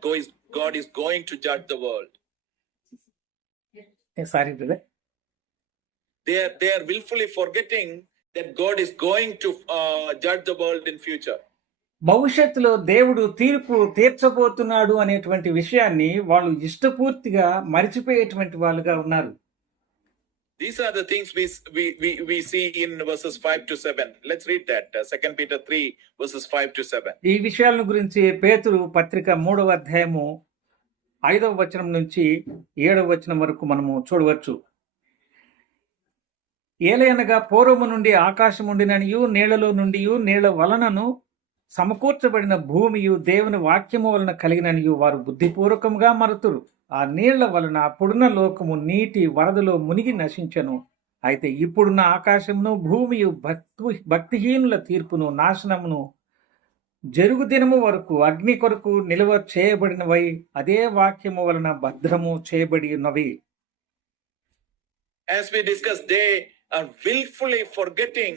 God is going to judge the world. Sorry, brother. They are willfully forgetting that God is going to judge the world in future. భవిష్యత్తులో దేవుడు తీర్పు తీర్చబోతున్నాడు అనేటువంటి విషయాన్ని వాళ్ళు ఇష్టపూర్తిగా మరిచిపోయేటువంటి వాళ్ళుగా ఉన్నారు. These are the things we see in verses 5 to 7. Let's read that. 2 Peter 3 verses 5 to 7. ఈ విషయాలను గురించి పేతురు పత్రిక 3వ అధ్యాయము 5వ వచనం నుంచి 7వ వచనం వరకు మనము చూడవచ్చు. ఏలయనగా పూర్వము నుండి ఆకాశం ఉండిననియు నీళ్లలో నుండి నీళ్ల వలనను సమకూర్చబడిన భూమియు దేవుని వాక్యము వలన కలిగిననియు వారు బుద్ధిపూర్వకంగా మరుతురు. ఆ నీళ్ల వలన అప్పుడున్న లోకము నీటి వరదలో మునిగి నశించెను. అయితే ఇప్పుడున్న ఆకాశమును భూమియు భక్తిహీనుల తీర్పును నాశనమును జరుగు దినము వరకు అగ్ని కొరకు నిల్వ చేయబడినవై అదే వాక్యము వలన భద్రము చేయబడి ఉన్నవి. As we discussed, they are willfully forgetting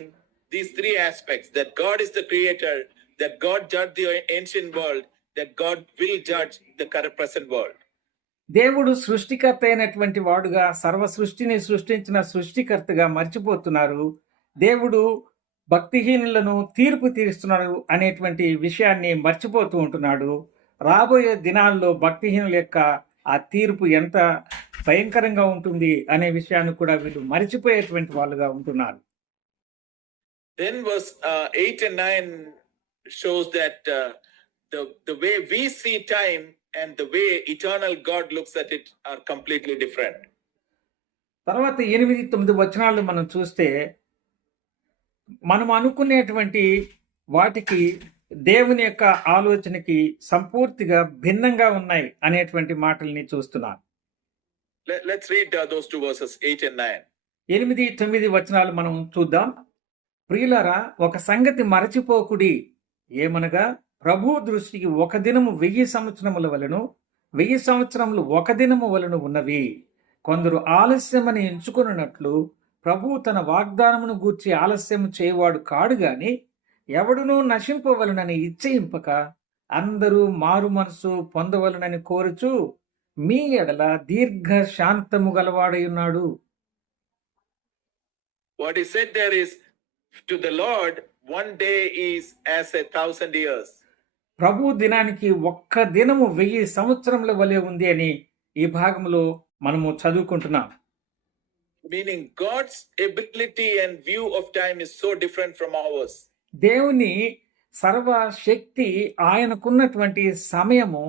these three aspects: that God is the creator, that God judged the ancient world, that God will judge the current present world. దేవుడు సృష్టికర్త అయినటువంటి వాడుగా సర్వ సృష్టిని సృష్టించిన సృష్టికర్తగా మర్చిపోతున్నారు. దేవుడు భక్తిహీనులను తీర్పు తీరుస్తున్నాడు అనేటువంటి విషయాన్ని మర్చిపోతూ ఉంటున్నాడు. రాబోయే దినాల్లో భక్తిహీనుల యొక్క ఆ తీర్పు ఎంత భయంకరంగా ఉంటుంది అనే విషయాన్ని కూడా వీళ్ళు మర్చిపోయేటువంటి వాళ్ళుగా ఉంటున్నారు. Then verse 8 and 9 shows that the way we see time and the way eternal God looks at it are completely different. తర్వాత 8-9 వచనాలు మనం చూస్తే మనం అనుకునేటువంటి వాటికి దేవుని యొక్క ఆలోచనకి సంపూర్తిగా భిన్నంగా ఉన్నాయి అనేటువంటి మాటల్ని చూస్తున్నాం. Let's read those two verses 8 and 9. 8-9 వచనాలు మనం చూద్దాం. ప్రియులారా, ఒక సంగతి మరచిపోకుడి, ఏమనగా ప్రభు దృష్టికి ఒక దినము 1000 సంవత్సరముల వలెను, 1000 సంవత్సరములు ఒక దినము వలెను ఉన్నవి. కొందరు ఆలస్యమని ఎంచుకొనున్నట్లు ప్రభు తన వాగ్దానమును గూర్చి ఆలస్యము చేయవాడు కాడు గాని, ఎవడునూ నశింపవలనని ఇచ్చయింపక అందరూ మారు మనసు పొందవలనని కోరుచు మీ ఎడల దీర్ఘ శాంతము గలవాడై ఉన్నాడు. What he said there is, to the Lord, one day is as 1,000 years. ప్రభు దినానికి ఒక్క దినము 1000 సంవత్సరముల వలె ఉంది అని ఈ భాగంలో మనము చదువుకుంటున్నాం. Meaning God's ability and view of time is so different from ours. దేవుని సర్వశక్తి, ఆయనకున్నటువంటి సమయము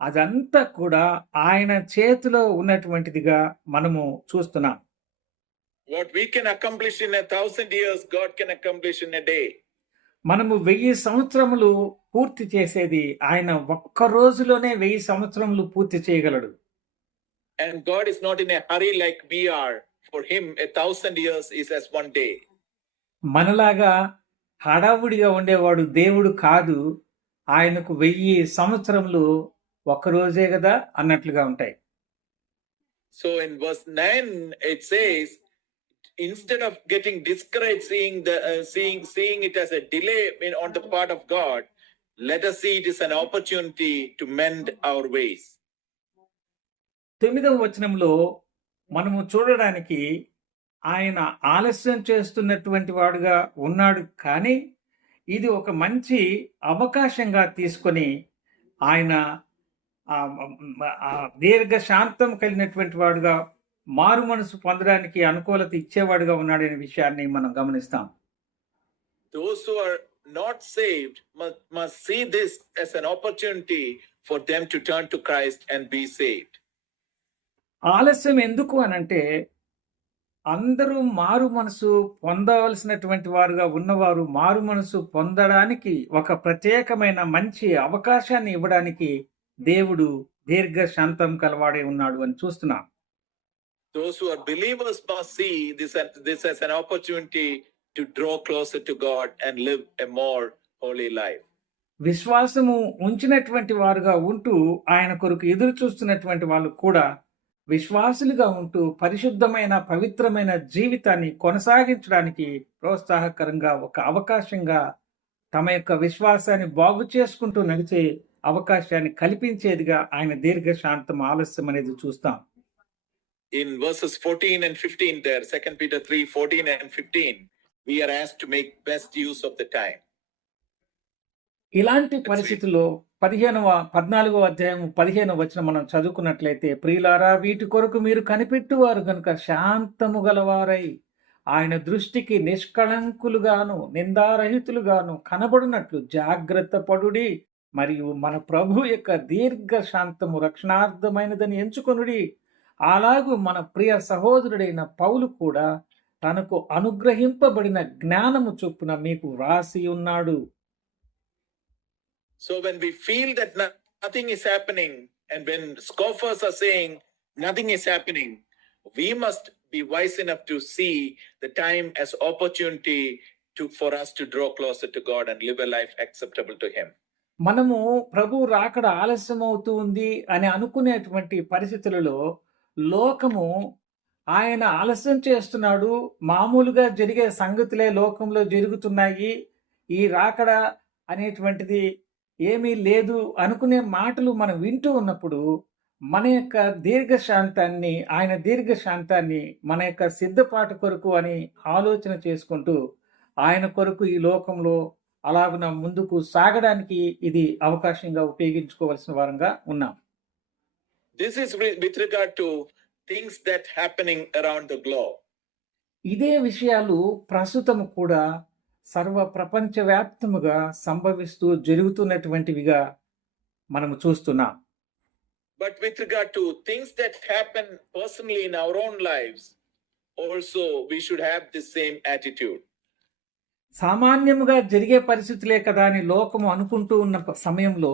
అదంతా కూడా ఆయన చేతిలో ఉన్నటువంటిదిగా మనము చూస్తున్నాం. What we can accomplish in 1,000 years, God can accomplish in a day. మనము 1000 సంవత్సరములు పూర్తి చేసేది ఆయన ఒక్క రోజులోనే 1000 సంవత్సరములు పూర్తి చేయగలడు. And God is not in a hurry like we are. For him, 1,000 years is as one day. మనలాగా హడావుడిగా ఉండేవాడు దేవుడు కాదు. ఆయనకు 1000 సంవత్సరములు ఒక్క రోజే కదా అన్నట్లుగా ఉంటాయి. So in verse 9 it says, instead of getting discouraged seeing it as a delay on the part of God, let us see it as an opportunity to mend our ways. 9వ వచనంలో మనము చూడడానికి ఆయన ఆలస్యం చేస్తున్నటువంటి వాడుగా ఉన్నాడు, కానీ ఇది ఒక మంచి అవకాశంగా తీసుకొని ఆయన దీర్ఘ శాంతం కలిగినటువంటి వాడుగా మారు మనసు పొందడానికి అనుకూలత ఇచ్చేవాడుగా ఉన్నాడనే విషయాన్ని మనం గమనిస్తాం. Those who are not saved must see this as an opportunity for them to turn to Christ and be saved. ఆలస్యం ఎందుకు అనంటే, అందరూ మారు మనసు పొందవలసినటువంటి వారుగా ఉన్నవారు మారు మనసు పొందడానికి ఒక ప్రత్యేకమైన మంచి అవకాశాన్ని ఇవ్వడానికి దేవుడు దీర్ఘ శాంతం కలవాడే ఉన్నాడు అని చూస్తున్నాం. Those who are believers must see this as an opportunity to draw closer to God and live a more holy life. విశ్వాసము ఉంచినటువంటి వారుగా ఉంటూ ఆయన కొరకు ఎదురు చూస్తున్నటువంటి వాళ్ళు కూడా విశ్వాసులుగా ఉంటూ పరిశుద్ధమైన పవిత్రమైన జీవితాన్ని కొనసాగించడానికి ప్రోత్సాహకరంగా ఒక అవకాశంగా తమ యొక్క విశ్వాసాన్ని బాగు చేసుకుంటూ నడిచే అవకాశాన్ని కల్పించేదిగా ఆయన దీర్ఘ శాంతం ఆలస్యం అనేది చూస్తాం. In verses 14 and 15 there, 2 Peter 3:14 and 15, we are asked to make best use of the time. ఇలాంటి పరిస్థితుల్లో 14వ అధ్యాయం 15వ వచనం మనం చదువుకున్నట్లయితే, ప్రియులారా, వీటి కొరకు మీరు కనిపెట్టువారు గనుక శాంతము గలవారై ఆయన దృష్టికి నిష్కళంకులుగాను నిందారహితులుగాను కనబడినట్లు జాగ్రత్త పడుడి, మరియు మన ప్రభు యొక్క దీర్ఘ శాంతము రక్షణార్థమైనదని ఎంచుకొనుడి. అలాగూ మన ప్రియ సహోదరుడైన పౌలు కూడా తనకు అనుగ్రహింపబడిన జ్ఞానము చొప్పున మీకు వ్రాసి ఉన్నాడు. So when we feel that nothing is happening, and when scoffers are saying nothing is happening, we must be wise enough to see the time as opportunity for us to draw closer to God and live a life acceptable to Him. మనము ప్రభు రాకడ ఆలస్యం అవుతూ ఉంది అని అనుకునేటువంటి పరిస్థితులలో లోకము ఆయన ఆలస్యం చేస్తున్నాడు, మామూలుగా జరిగే సంగతులే లోకంలో జరుగుతున్నాయి, ఈ రాకడ అనేటువంటిది ఏమీ లేదు అనుకునే మాటలు మనం వింటూ ఉన్నప్పుడు మన యొక్క దీర్ఘశాంతాన్ని, ఆయన దీర్ఘశాంతాన్ని మన యొక్క సిద్ధపాటు కొరకు అని ఆలోచన చేసుకుంటూ ఆయన కొరకు ఈ లోకంలో అలాగున ముందుకు సాగడానికి ఇది అవకాశంగా ఉపయోగించుకోవాల్సిన వారంగా ఉన్నాం. This is with regard to things that happening around the globe. ఇదే విషయాలు ప్రస్తుతం కూడా సర్వ ప్రపంచవ్యాప్తముగా సంభవిస్తూ జరుగుతున్నటువంటివిగా మనము చూస్తున్నాం. But with regard to things that happen personally in our own lives, also we should have the same attitude. సామాన్యముగా జరిగే పరిస్థితులే కదా అని లోకము అనుకుంటూ ఉన్న సమయంలో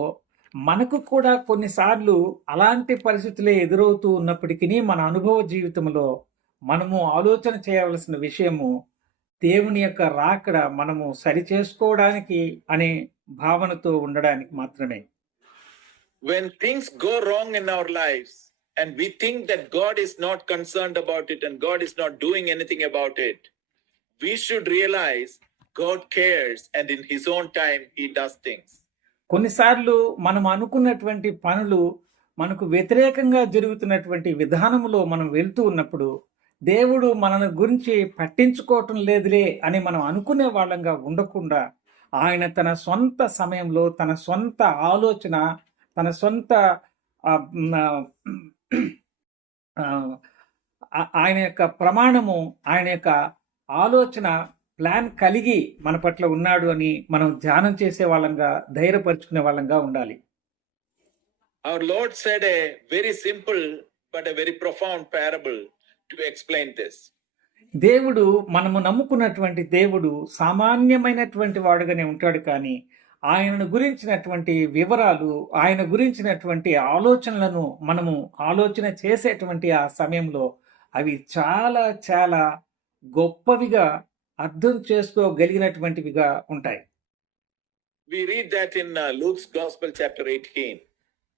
మనకు కూడా కొన్నిసార్లు అలాంటి పరిస్థితులే ఎదురవుతూ ఉన్నప్పటికీ మన అనుభవ జీవితంలో మనము ఆలోచన చేయవలసిన విషయము దేవుని యొక్క రాకడ మనము సరిచేసుకోవడానికి అనే భావనతో ఉండడానికి మాత్రమే. When things go wrong in our lives and we think that God is not concerned about it and God is not doing anything about it, we should realize God cares and in His own time He does things. కొన్నిసార్లు మనం అనుకున్నటువంటి పనులు మనకు వ్యతిరేకంగా జరుగుతున్నటువంటి విధానములో మనం వెళ్తూ ఉన్నప్పుడు దేవుడు మనల్ని గురించి పట్టించుకోవటం లేదులే అని మనం అనుకునే వాళ్ళంగా ఉండకుండా ఆయన తన సొంత సమయంలో తన సొంత ఆలోచన, తన సొంత ఆయన యొక్క ప్రమాణము, ఆయన యొక్క ఆలోచన, ప్లాన్ కలిగి మన పట్ల ఉన్నాడు అని మనం ధ్యానం చేసే వాళ్ళంగా, ధైర్యపరుచుకునే వాళ్ళంగా ఉండాలి. Our Lord said a very simple but a very profound parable to explain this. దేవుడు, మనము నమ్ముకున్నటువంటి దేవుడు సామాన్యమైనటువంటి వాడుగానే ఉంటాడు, కానీ ఆయనను గురించినటువంటి వివరాలు, ఆయన గురించినటువంటి ఆలోచనలను మనము ఆలోచన చేసేటువంటి ఆ సమయంలో అవి చాలా చాలా గొప్పవిగా అర్థం చేసుకోగలిగినటువంటివిగా ఉంటాయి. We read that in Luke's Gospel chapter 18.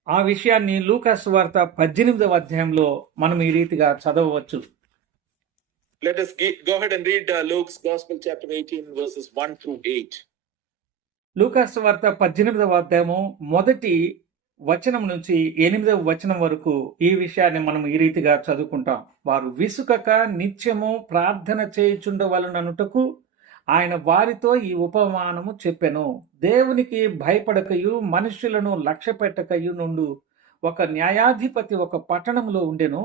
ఆ విషయాన్ని లూకా సువార్త 18వ అధ్యాయంలో మనం ఈ రీతిగా చదవవచ్చు. Let us go ahead and read Luke's Gospel chapter 18 verses 1 through 8. లూకా సువార్త 18వ అధ్యాయము మొదటి వచనం నుంచి 8వ వచనం వరకు ఈ విషయాన్ని మనం ఈ రీతిగా చదువుకుంటాం. వారు విసుకక నిత్యము ప్రార్థన చేయుచుండవలననుటకు ఆయన వారితో ఈ ఉపమానము చెప్పెను. దేవునికి భయపడకయు మనుష్యులను లక్ష్యపెట్టకయు నుండు ఒక న్యాయాధిపతి ఒక పట్టణంలో ఉండెను.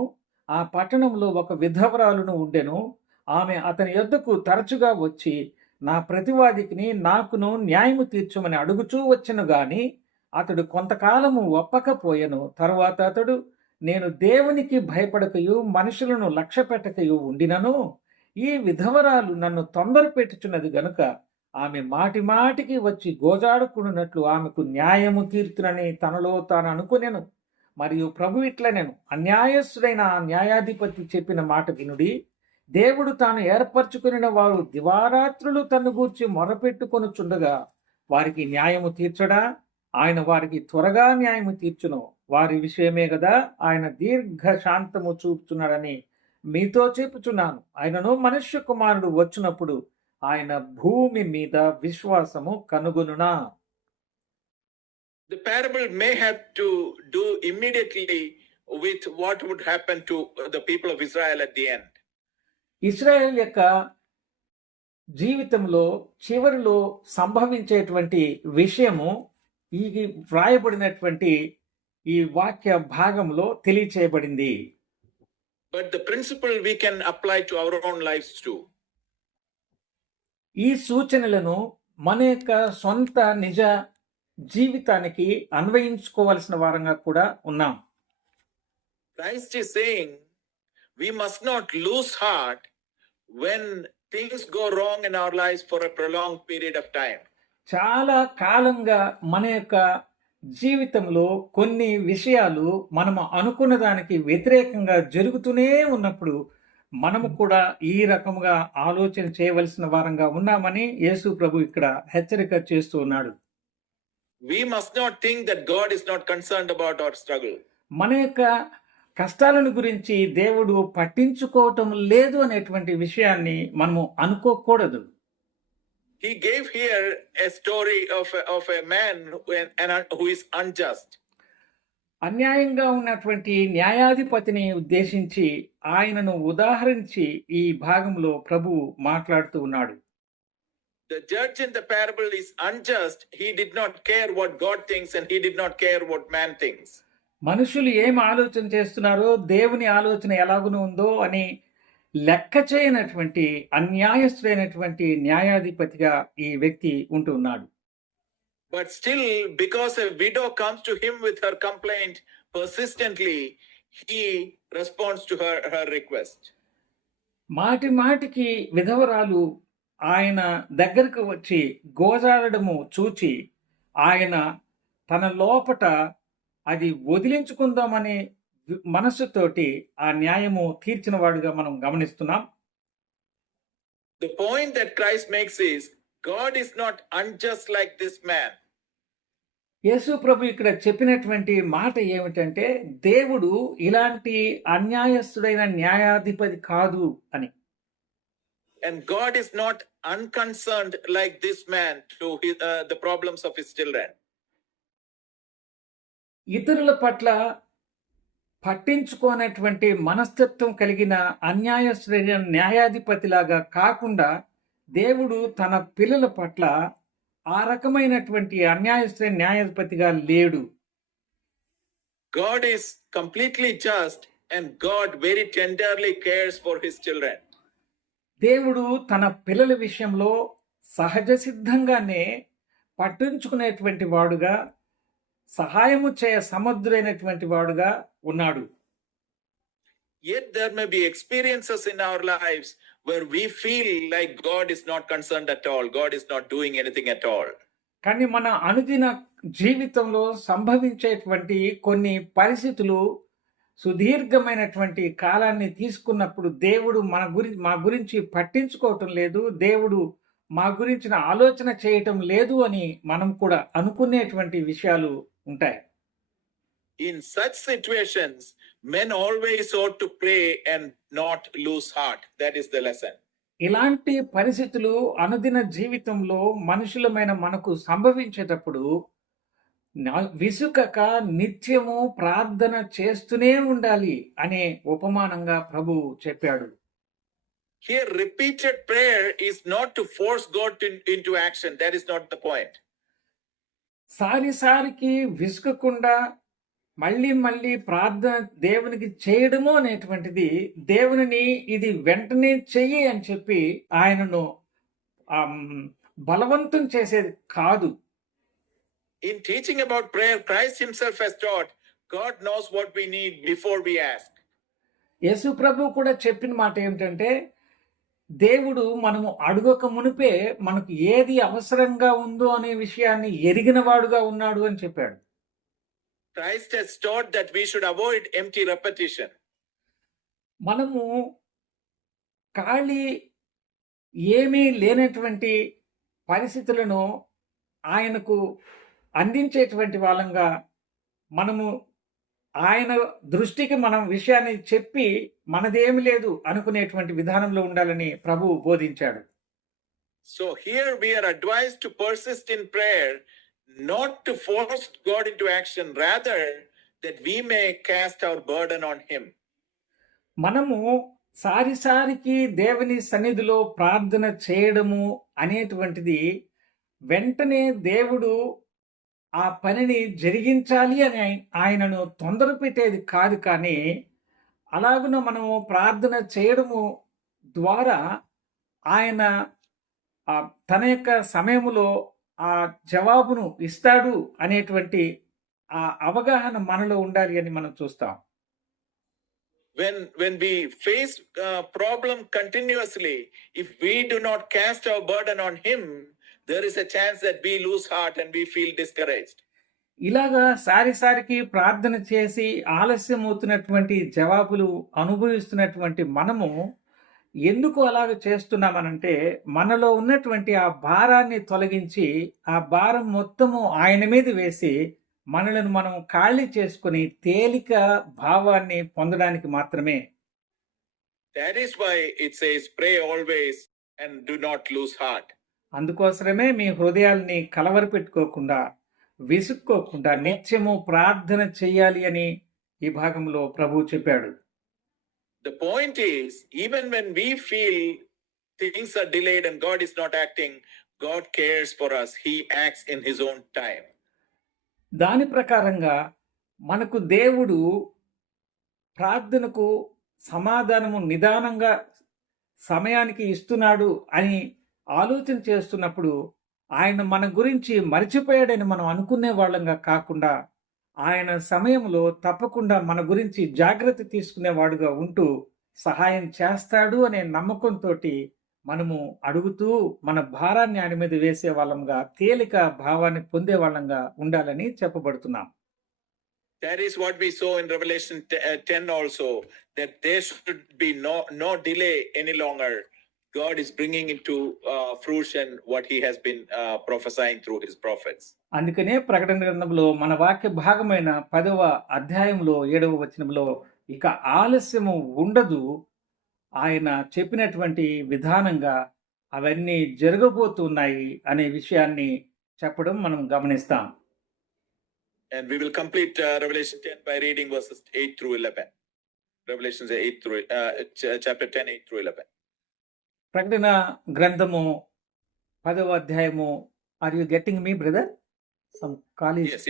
ఆ పట్టణంలో ఒక విధవరాలును ఉండెను. ఆమె అతని యొద్దకు తరచుగా వచ్చి నా ప్రతివాదికిని నాకును న్యాయము తీర్చమని అడుగుచూ వచ్చెను గాని అతడు కొంతకాలము ఒప్పకపోయెను. తరువాత అతడు, నేను దేవునికి భయపడకయు మనుషులను లక్ష్యపెట్టకయు ఉండినను ఈ విధవరాలు నన్ను తొందర పెట్టుచున్నది గనుక ఆమె మాటి మాటికి వచ్చి గోజాడుకున్నట్లు ఆమెకు న్యాయము తీర్చునని తనలో తాను అనుకునేను. మరియు ప్రభు ఇట్లనెను, అన్యాయస్తుడైన ఆ న్యాయాధిపతి చెప్పిన మాట వినుడి. దేవుడు తాను ఏర్పరచుకుని వారు దివారాత్రులు తన్ను గూర్చి మొరపెట్టుకొనుచుండగా వారికి న్యాయము తీర్చడా? ఆయన వారికి త్వరగా న్యాయము తీర్చును. వారి విషయమే కదా ఆయన దీర్ఘ శాంతము చూపుచున్నాడని మీతో చెప్పుచున్నాను. ఆయనను మనుష్య కుమారుడు వచ్చినప్పుడు ఆయన భూమి మీద విశ్వాసము కనుగొనునా. The parable may have to do immediately with what would happen to the people of Israel at the end. Israel యొక్క జీవితంలో చివరిలో సంభవించేటువంటి విషయము ఈ వ్రాయబడినటువంటి ఈ వాక్య భాగంలో తెలియచేయబడింది. But the principle we can apply to our own lives too. ఈ సూచనలను మన యొక్క సొంత నిజ జీవితానికి అన్వయించుకోవాల్సిన వారంగా కూడా ఉన్నాం. Christ is saying we must not lose heart when things go wrong in our lives for a prolonged period of time. చాలా కాలంగా మన యొక్క జీవితంలో కొన్ని విషయాలు మనము అనుకున్న దానికి వ్యతిరేకంగా జరుగుతూనే ఉన్నప్పుడు మనము కూడా ఈ రకముగా ఆలోచన చేయవలసిన వారంగా ఉన్నామని యేసు ప్రభు ఇక్కడ హెచ్చరిక చేస్తూ ఉన్నాడు. We must not think that God is not concerned about our struggle. మన యొక్క కష్టాలను గురించి దేవుడు పట్టించుకోవటం లేదు అనేటువంటి విషయాన్ని మనము అనుకోకూడదు. He gave here a story of a man who is unjust. అన్యాయంగా ఉన్నటువంటి న్యాయాధిపతిని ఉద్దేశించి ఆయనను ఉదాహరించి ఈ భాగంలో ప్రభువు మాట్లాడుతూ ఉన్నాడు. The judge in the parable is unjust. He did not care what God thinks and he did not care what man thinks. మనుషులు ఏం ఆలోచన చేస్తున్నారో దేవుని ఆలోచన ఎలాగున ఉందో అని లెక్క చేయనటువంటి అన్యాయస్తుడైనటువంటి న్యాయాధిపతిగా ఈ వ్యక్తి ఉంటున్నాడు. But still, because a widow comes to him with her complaint persistently, he responds to her request. మాటి మాటికి విధవరాలు ఆయన దగ్గరకు వచ్చి గోజాడము చూచి ఆయన తన లోపట అది వదిలించుకుందామనే మనస్సుతోటి ఆ న్యాయము తీర్చిన వాడుగా మనం గమనిస్తున్నాం. The point that Christ makes is God is not unjust like this man. యేసు ప్రభు ఇక్కడ చెప్పినటువంటి మాట ఏమిటంటే దేవుడు ఇలాంటి అన్యాయస్తుడైన న్యాయాధిపతి కాదు అని. And God is not unconcerned like this man to the problems of his children. ఇతరుల పట్ల పట్టించుకోనటువంటి మనస్తత్వం కలిగిన అన్యాయస్తుడైన న్యాయాధిపతిలాగా కాకుండా దేవుడు తన పిల్లల పట్ల ఆ రకమైనటువంటి అన్యాయస్తుడైన న్యాయాధిపతిగా లేడు. God is completely just and God very tenderly cares for his children. దేవుడు తన పిల్లల విషయంలో సహజ సిద్ధంగానే పట్టించుకునేటువంటి వాడుగా సహాయము చేయ సమర్థుడైనటువంటి వాడుగా ఉన్నాడు. Yet there may be experiences in our lives where we feel like God is not concerned at all. God is not doing anything at all. కానీ మన అనుదిన జీవితంలో సంభవించేటువంటి కొన్ని పరిస్థితులు సుదీర్ఘమైనటువంటి కాలాన్ని తీసుకున్నప్పుడు దేవుడు మా గురించి పట్టించుకోవటం లేదు, దేవుడు మా గురించిన ఆలోచన చేయటం లేదు అని మనం కూడా అనుకునేటువంటి విషయాలు ఉంటాయి. In such situations, men always ought to pray and not lose heart. That is the lesson. ఇలాంటి పరిస్థితులు అనుదిన జీవితంలో మనుషులమైన మనకు సంభవించేటప్పుడు విసుకక నిత్యము ప్రార్థన చేస్తూనే ఉండాలి అనే ఉపమానంగా ప్రభు చెప్పాడు. Here, repeated prayer is not to force God into action. That is not the point. సారికి విసుకకుండా మళ్ళీ మళ్ళీ ప్రార్థన దేవునికి చేయడము అనేటువంటిది దేవునిని ఇది వెంటనే చెయ్యి అని చెప్పి ఆయనను బలవంతం చేసేది కాదు. In teaching about prayer, Christ himself has taught God knows what we need before we ask. యేసు ప్రభు కూడా చెప్పిన మాట ఏమిటంటే దేవుడు మనము అడగక మునిపే మనకు ఏది అవసరంగా ఉందో అనే విషయాన్ని ఎరిగిన వాడుగా ఉన్నాడు అని చెప్పాడు. Christ has taught that we should avoid empty repetition. మనము ఖాళీ ఏమీ లేనటువంటి పరిస్థితులను ఆయనకు అందించేటువంటి వాళ్ళంగా మనము ఆయన దృష్టికి మనం విషయాన్ని చెప్పి మనదేమి లేదు అనుకునేటువంటి విధానంలో ఉండాలని ప్రభువు బోధించాడు. So here we are advised to persist in prayer, not to force God into action, rather that we may cast our burden on him. మనము సారికి దేవుని సన్నిధిలో ప్రార్థన చేయడము అనేటువంటిది వెంటనే దేవుడు ఆ పనిని జరిగించాలి అని ఆయనను తొందర పెట్టేది కాదు. కానీ అలాగున మనము ప్రార్థన చేయడము ద్వారా ఆయన తన యొక్క సమయములో ఆ జవాబును ఇస్తాడు అనేటువంటి ఆ అవగాహన మనలో ఉండాలి అని మనం చూస్తాం. When we face a problem continuously, if we do not cast our burden on him, there is a chance that we lose heart and we feel discouraged. ఇలాగా సారికి ప్రార్థన చేసి ఆలస్యం అవుతున్నటువంటి జవాబులు అనుభవిస్తున్నటువంటి మనము ఎందుకు అలాగ చేస్తున్నామనంటే మనలో ఉన్నటువంటి ఆ భారాన్ని తొలగించి ఆ భారం మొత్తము ఆయన మీద వేసి మనలను మనం ఖాళీ చేసుకొని తేలిక భావాన్ని పొందడానికి మాత్రమే. That is why it says, pray always and do not lose heart. అందుకోసమే మీ హృదయాల్ని కలవరపెట్టుకోకుండా విసుక్కోకుండా నిత్యము ప్రార్థన చెయ్యాలి అని ఈ భాగంలో ప్రభువు చెప్పాడు. The point is, even when we feel things are delayed and God is not acting, God cares for us. He acts in His own time. దాని ప్రకారంగా మనకు దేవుడు ప్రార్థనకు సమాధానము నిదానంగా సమయానికి ఇస్తున్నాడు అని ఆలోచన చేస్తున్నప్పుడు ఆయన మన గురించి మర్చిపోయాడని మనం అనుకునే వాళ్ళంగా కాకుండా ఆయన సమయంలో తప్పకుండా మన గురించి జాగ్రత్త తీసుకునేవాడుగా ఉంటూ సహాయం చేస్తాడు అనే నమ్మకంతో మనము అడుగుతూ మన భారాన్ని ఆయన మీద వేసే వాళ్ళంగా తేలిక భావాన్ని పొందే వాళ్ళంగా ఉండాలని చెప్పబడుతున్నాం. That is what we saw in Revelation 10 also, that there should be no delay any longer. God is bringing into fruition what He has been prophesying through His prophets. అందుకనే ప్రకటన గ్రంథంలో మన వాక్య భాగమైన 10వ అధ్యాయంలో 7వ వచనంలో ఇక ఆలస్యము ఉండదు, ఆయన చెప్పినటువంటి విధానంగా అవన్నీ జరగబోతున్నాయి అనే విషయాన్ని చెప్పడం మనం గమనిస్తాం. And we will complete Revelation 10 by reading verses 8 through 11. Revelation 8 through chapter 10, 8 through 11. ప్రకటన గ్రంథము 10వ అధ్యాయము. Are you getting me brother? Some call is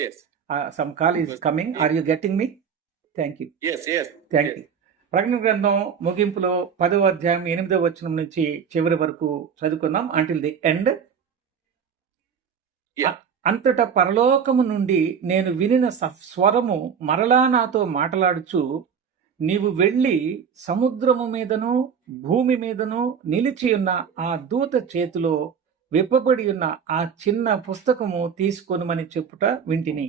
some call is coming. Are you getting me? Thank you. Thank you. ప్రకటన గ్రంథం ముగింపులో 10వ అధ్యాయం 8వ వచనం నుంచి చివరి వరకు చదువుకుందాం. Until the end. అంతటా పరలోకము నుండి నేను వినిన స్వరము మరలా నాతో మాట్లాడుచు, నీవు వెళ్ళి సముద్రము మీదను భూమి మీదను నిలిచియున్న ఆ దూత చేతిలో విప్పబడి ఉన్న ఆ చిన్న పుస్తకము తీసుకొనుమని చెప్పుట వింటిని.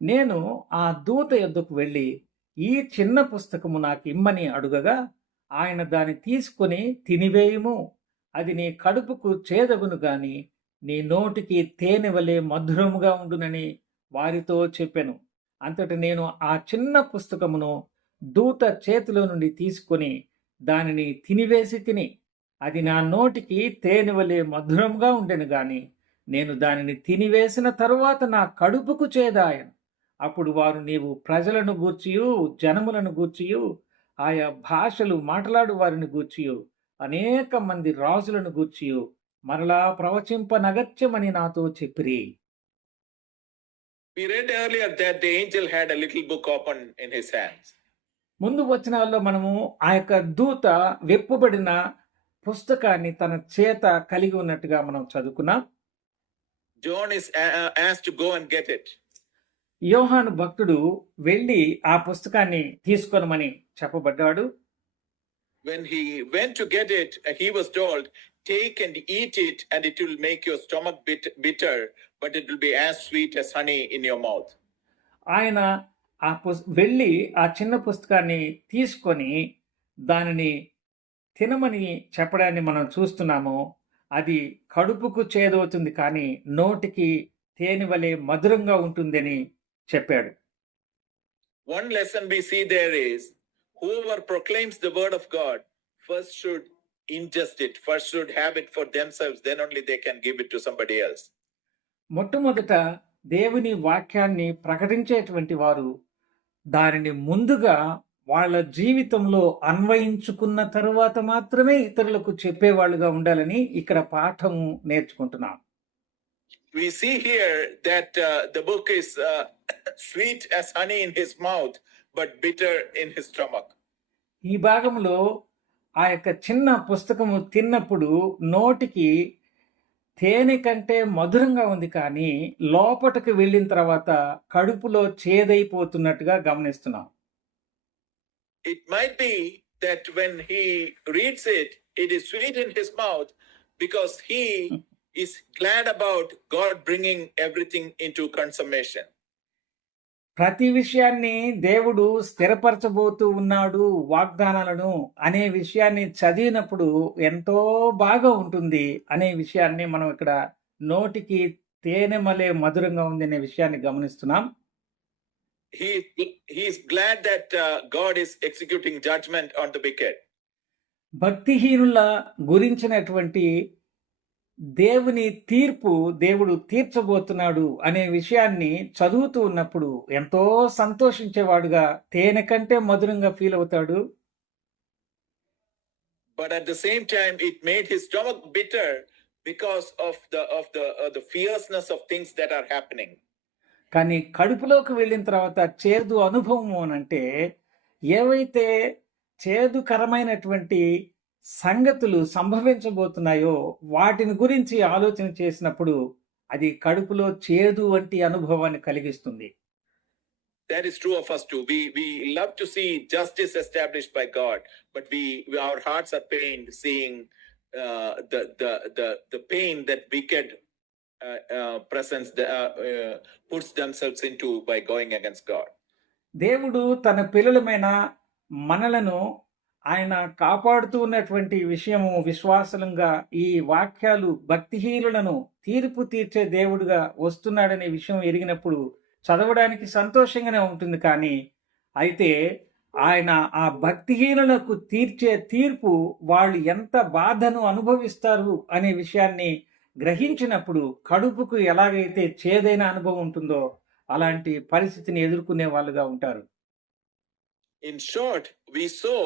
నేను ఆ దూత యొద్దకు వెళ్ళి ఈ చిన్న పుస్తకము నాకు ఇమ్మని అడుగగా, ఆయన దాన్ని తీసుకొని తినివేయుము, అది నీ కడుపుకు చేదగును గాని నీ నోటికి తేనె వలె మధురముగా ఉండునని వారితో చెప్పెను. అంతట నేను ఆ చిన్న పుస్తకమును దూత చేతిలో నుండి తీసుకొని దానిని తినివేసి తిని, అది నా నోటికి తేనె వలె మధురంగా ఉండెను గాని నేను దానిని తినివేసిన తరువాత నా కడుపుకు చేదాయను. అప్పుడు వారు, నీవు ప్రజలను గూర్చియు జనములను గూర్చియు ఆయా భాషలు మాట్లాడు వారిని గూర్చియు అనేక మంది రాజులను గూర్చియు మరలా ప్రవచింపనగత్యమని నాతో చెప్పిరి. We read earlier that the angel had a little book open in his hands. ముందు వచనాల్లో మనము ఆ యొక్క దూత విప్పబడిన పుస్తకాన్ని తన చేత కలిగి ఉన్నట్టుగా మనం చదువుకున్నాం. John is asked to go and get it. యోహాను భక్తుడు వెళ్ళి ఆ పుస్తకాన్ని తీసుకొనమని చెప్పబడ్డాడు. When he went to get it, he was told, take and eat it and it will make your stomach bitter, but it will be as sweet as honey in your mouth. ఆయన వెళ్ళి ఆ చిన్న పుస్తకాన్ని తీసుకొని దానిని తినమని చెప్పడాన్ని మనం చూస్తున్నాము. అది కడుపుకు చేదవుతుంది కానీ నోటికి తేనె వలె మధురంగా ఉంటుందని చెప్పాడు. One lesson we see there is, whoever proclaims the word of God first should ingest it, first should have it for themselves, then only they can give it to somebody else. మొట్టమొదట దేవుని వాక్యాన్ని ప్రకటించేటువంటి వారు దానిని ముందుగా వాళ్ళ జీవితంలో అన్వయించుకున్న తరువాత మాత్రమే ఇతరులకు చెప్పేవాళ్ళుగా ఉండాలని ఇక్కడ పాఠము నేర్చుకుంటున్నాం. We see here that the book is sweet as honey in his mouth, but bitter in his stomach. ఈ భాగంలో ఆ యొక్క చిన్న పుస్తకము తిన్నప్పుడు నోటికి తేనె కంటే మధురంగా ఉంది కానీ లోపటికి వెళ్ళిన తర్వాత కడుపులో చేదైపోతున్నట్టుగా గమనిస్తున్నాం. It might be that when he reads it, it is sweet in his mouth because he is glad about God bringing everything into consummation. ప్రతి విషయాన్ని దేవుడు స్థిరపరచబోతూ ఉన్నాడు వాగ్దానాలను అనే విషయాన్ని చదివినప్పుడు ఎంతో బాగా ఉంటుంది అనే విషయాన్ని మనం ఇక్కడ నోటికి తేనెమలే మధురంగా ఉంది అనే విషయాన్ని గమనిస్తున్నాం. He is glad that God is executing judgment on the wicked. భక్తిహీనుల గురించినటువంటి దేవుని తీర్పు దేవుడు తీర్చబోతున్నాడు అనే విషయాన్ని చదువుతూ ఉన్నప్పుడు ఎంతో సంతోషించేవాడుగా తేనె కంటే మధురంగా ఫీల్ అవుతాడు. But at the same time, it made his stomach bitter because of the fierceness of things that are happening. కానీ కడుపులోకి వెళ్ళిన తర్వాత చేదు అనుభవము అనంటే ఏవైతే చేదుకరమైనటువంటి సంగతులు సంభవించబోతున్నాయో వాటిని గురించి ఆలోచన చేసినప్పుడు అది కడుపులో చేదు వంటి అనుభవాన్ని కలిగిస్తుంది. That is true of us too. We love to see justice established by God, but our hearts are pained seeing the pain that wicked presence puts themselves into by going against God. దేవుడు తన పిల్లలమైన మనలను ఆయన కాపాడుతూ ఉన్నటువంటి విషయము విశ్వాసంగా ఈ వాక్యాలు భక్తిహీనులను తీర్పు తీర్చే దేవుడుగా వస్తున్నాడనే విషయం ఎరిగినప్పుడు చదవడానికి సంతోషంగానే ఉంటుంది. కానీ అయితే ఆయన ఆ భక్తిహీనులకు తీర్చే తీర్పు వాళ్ళు ఎంత బాధను అనుభవిస్తారు అనే విషయాన్ని గ్రహించినప్పుడు కడుపుకు ఎలాగైతే చేదైన అనుభవం ఉంటుందో అలాంటి పరిస్థితిని ఎదుర్కొనే వాళ్ళుగా ఉంటారు. In short, we saw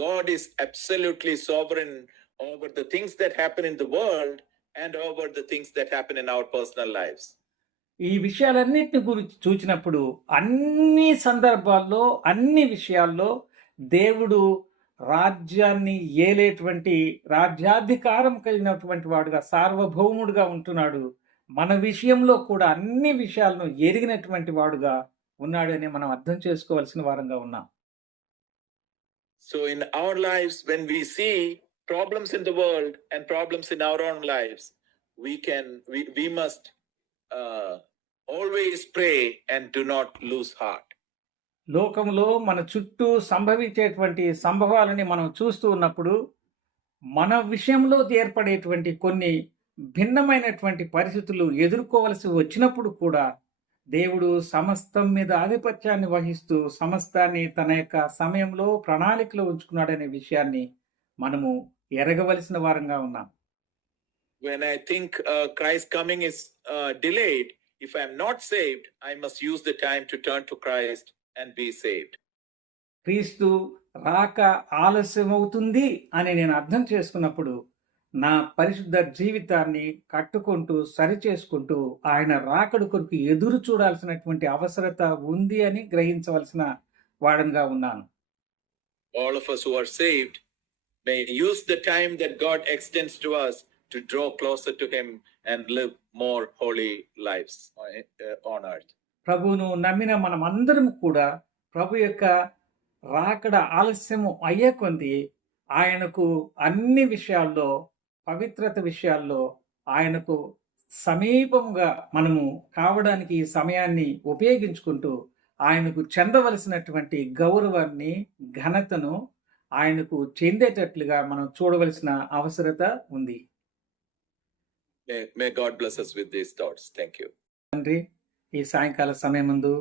God is absolutely sovereign over the things that happen in the world and over the things that happen in our personal lives. ఈ విషయాలన్నిటిని గురించి చూచినప్పుడు అన్ని సందర్భాల్లో అన్ని విషయాల్లో దేవుడు రాజ్యాన్ని ఏలేటువంటి రాజ్యాధికారం కలిగినటువంటి వాడుగా సార్వభౌముడుగా ఉంటున్నాడు. మన విషయంలో కూడా అన్ని విషయాలను ఎరిగినటువంటి వాడుగా ఉన్నాడు అని మనం అర్థం చేసుకోవాల్సిన వారంగా ఉన్నాం. So in our lives, when we see problems in the world and problems in our own lives, we must always pray and do not lose heart. లోకంలో మన చుట్టూ సంభవించేటువంటి సంభవాలని మనం చూస్తూ ఉన్నప్పుడు మన విషయంలో ఏర్పడేటువంటి కొన్ని భిన్నమైనటువంటి పరిస్థితులు ఎదుర్కోవలసి వచ్చినప్పుడు కూడా దేవుడు సమస్తం మీద ఆధిపత్యాన్ని వహిస్తూ సమస్తాన్ని తన యొక్క సమయంలో ప్రణాళికలో ఉంచుకున్నాడనే విషయాన్ని మనము ఎరగవలసిన వారంగా ఉన్నాం. When I think Christ coming is delayed, if I am not saved, I must use the time to turn to Christ and be saved. క్రీస్తు రాక ఆలస్యమవుతుంది అని నేను అర్థం చేసుకున్నప్పుడు నా పరిశుద్ధ జీవితాన్ని కట్టుకుంటూ సరిచేసుకుంటూ ఆయన రాకడ కొరకు ఎదురు చూడాల్సినటువంటి అవసరత ఉంది అని గ్రహించవలసిన వాడనుగా ఉన్నాను. All of us who are saved may use the time that God extends to us to draw closer to him and live more holy lives on earth. ప్రభువును నమ్మిన మనమందరం కూడా ప్రభు యొక్క రాకడ ఆలస్యము అయ్యే కొద్ది ఆయనకు అన్ని విషయాల్లో పవిత్రత విషయాల్లో ఆయనకు సమీపంగా మనము కావడానికి ఈ సమయాన్ని ఉపయోగించుకుంటూ ఆయనకు చెందవలసినటువంటి గౌరవాన్ని ఘనతను ఆయనకు చెందేటట్లుగా మనం చూడవలసిన అవసరత ఉంది. May God bless us with these thoughts. Thank you. తండ్రి, ఈ సాయంకాల సమయం ముందు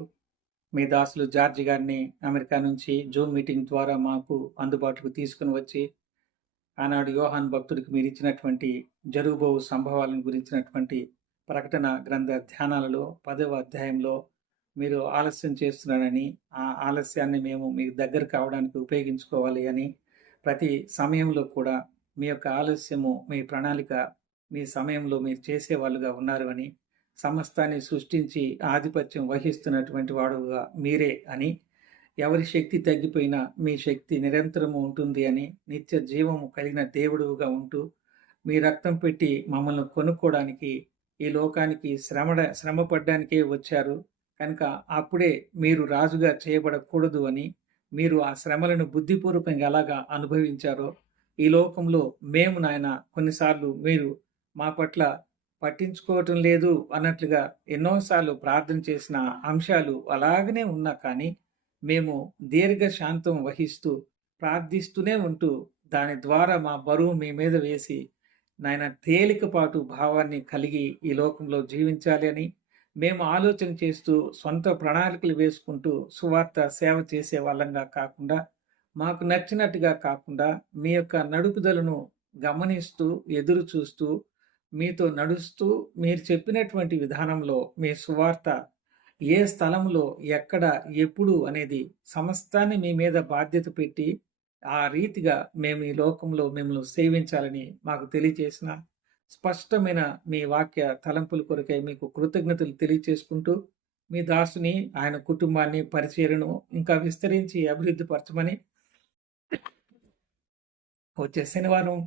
మీ దాసులు జార్జి గారిని అమెరికా నుంచి జూమ్ మీటింగ్ ద్వారా మాకు అందుబాటుకు తీసుకుని వచ్చి ఆనాడు యోహాన్ భక్తుడికి మీరు ఇచ్చినటువంటి జరుగుబో సంభవాలను గురించినటువంటి ప్రకటన గ్రంథ ధ్యానాలలో 10వ అధ్యాయంలో మీరు ఆలస్యం చేస్తున్నారని ఆ ఆలస్యాన్ని మేము మీ దగ్గర కావడానికి ఉపయోగించుకోవాలి అని ప్రతి సమయంలో కూడా మీ యొక్క ఆలస్యము మీ ప్రణాళిక మీ సమయంలో మీరు చేసేవాళ్ళుగా ఉన్నారు అని సమస్తాన్ని సృష్టించి ఆధిపత్యం వహిస్తున్నటువంటి వాడుగా మీరే అని ఎవరి శక్తి తగ్గిపోయినా మీ శక్తి నిరంతరము ఉంటుంది అని నిత్య జీవము కలిగిన దేవుడుగా ఉంటూ మీ రక్తం పెట్టి మమ్మల్ని కొనుక్కోవడానికి ఈ లోకానికి శ్రమ పడ్డానికే వచ్చారు కనుక అప్పుడే మీరు రాజుగా చేయబడకూడదు అని మీరు ఆ శ్రమలను బుద్ధిపూర్వకంగా ఎలాగా అనుభవించారో ఈ లోకంలో మేము నాయన కొన్నిసార్లు మీరు మా పట్ల పట్టించుకోవటం లేదు అన్నట్లుగా ఎన్నోసార్లు ప్రార్థన చేసిన అంశాలు అలాగనే ఉన్నా కానీ మేము దీర్ఘ శాంతం వహిస్తూ ప్రార్థిస్తూనే ఉంటూ దాని ద్వారా మా బరువు మీ మీద వేసి నాయన తేలికపాటు భావాన్ని కలిగి ఈ లోకంలో జీవించాలి అని మేము ఆలోచన చేస్తూ సొంత ప్రణాళికలు వేసుకుంటూ సువార్త సేవ చేసే వాళ్ళంగా కాకుండా మాకు నచ్చినట్టుగా కాకుండా మీ యొక్క నడుపుదలను గమనిస్తూ ఎదురు చూస్తూ మీతో నడుస్తూ మీరు చెప్పినటువంటి విధానంలో మీ సువార్త ఏ స్థలంలో ఎక్కడ ఎప్పుడు అనేది సమస్తాన్ని మీ మీద బాధ్యత పెట్టి ఆ రీతిగా మేము ఈ లోకంలో మిమ్మల్ని సేవించాలని మాకు తెలియజేసిన స్పష్టమైన మీ వాక్య తలంపుల కొరకై మీకు కృతజ్ఞతలు తెలియచేసుకుంటూ మీ దాసుని ఆయన కుటుంబాన్ని పరిచర్యను ఇంకా విస్తరించి అభివృద్ధి పరచమని వచ్చే శనివారం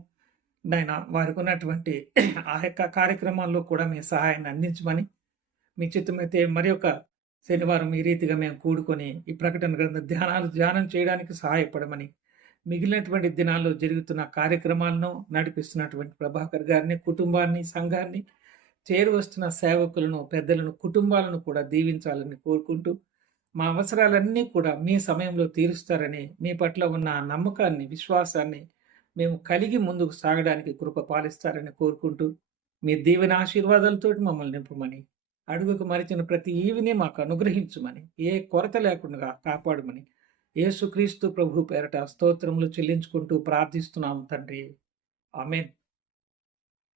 నాయన వారికి ఉన్నటువంటి ఆ యొక్క కార్యక్రమాల్లో కూడా మీ సహాయాన్ని అందించమని మీ చిత్తమైతే మరి ఒక శనివారం ఈ రీతిగా మేము కూడుకొని ఈ ప్రకటన గ్రంథ ధ్యానం చేయడానికి సహాయపడమని మిగిలినటువంటి దినాల్లో జరుగుతున్న కార్యక్రమాలను నడిపిస్తున్నటువంటి ప్రభాకర్ గారిని కుటుంబాన్ని సంఘాన్ని చేరువస్తున్న సేవకులను పెద్దలను కుటుంబాలను కూడా దీవించాలని కోరుకుంటూ మా అవసరాలన్నీ కూడా మీ సమయంలో తీరుస్తారని మీ పట్ల ఉన్న నమ్మకాన్ని విశ్వాసాన్ని మేము కలిగి ముందుకు సాగడానికి కృప పాలిస్తారని కోరుకుంటూ మీ దీవెన ఆశీర్వాదాలతో మమ్మల్ని నింపమని అడుగుకు మరిచిన ప్రతి ఈవిని మాకు అనుగ్రహించుమని ఏ కొరత లేకుండా కాపాడమని యేసుక్రీస్తు ప్రభు పేరట స్తోత్రములు చెల్లించుకుంటూ ప్రార్థిస్తున్నాము తండ్రి ఆమేన్.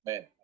Amen.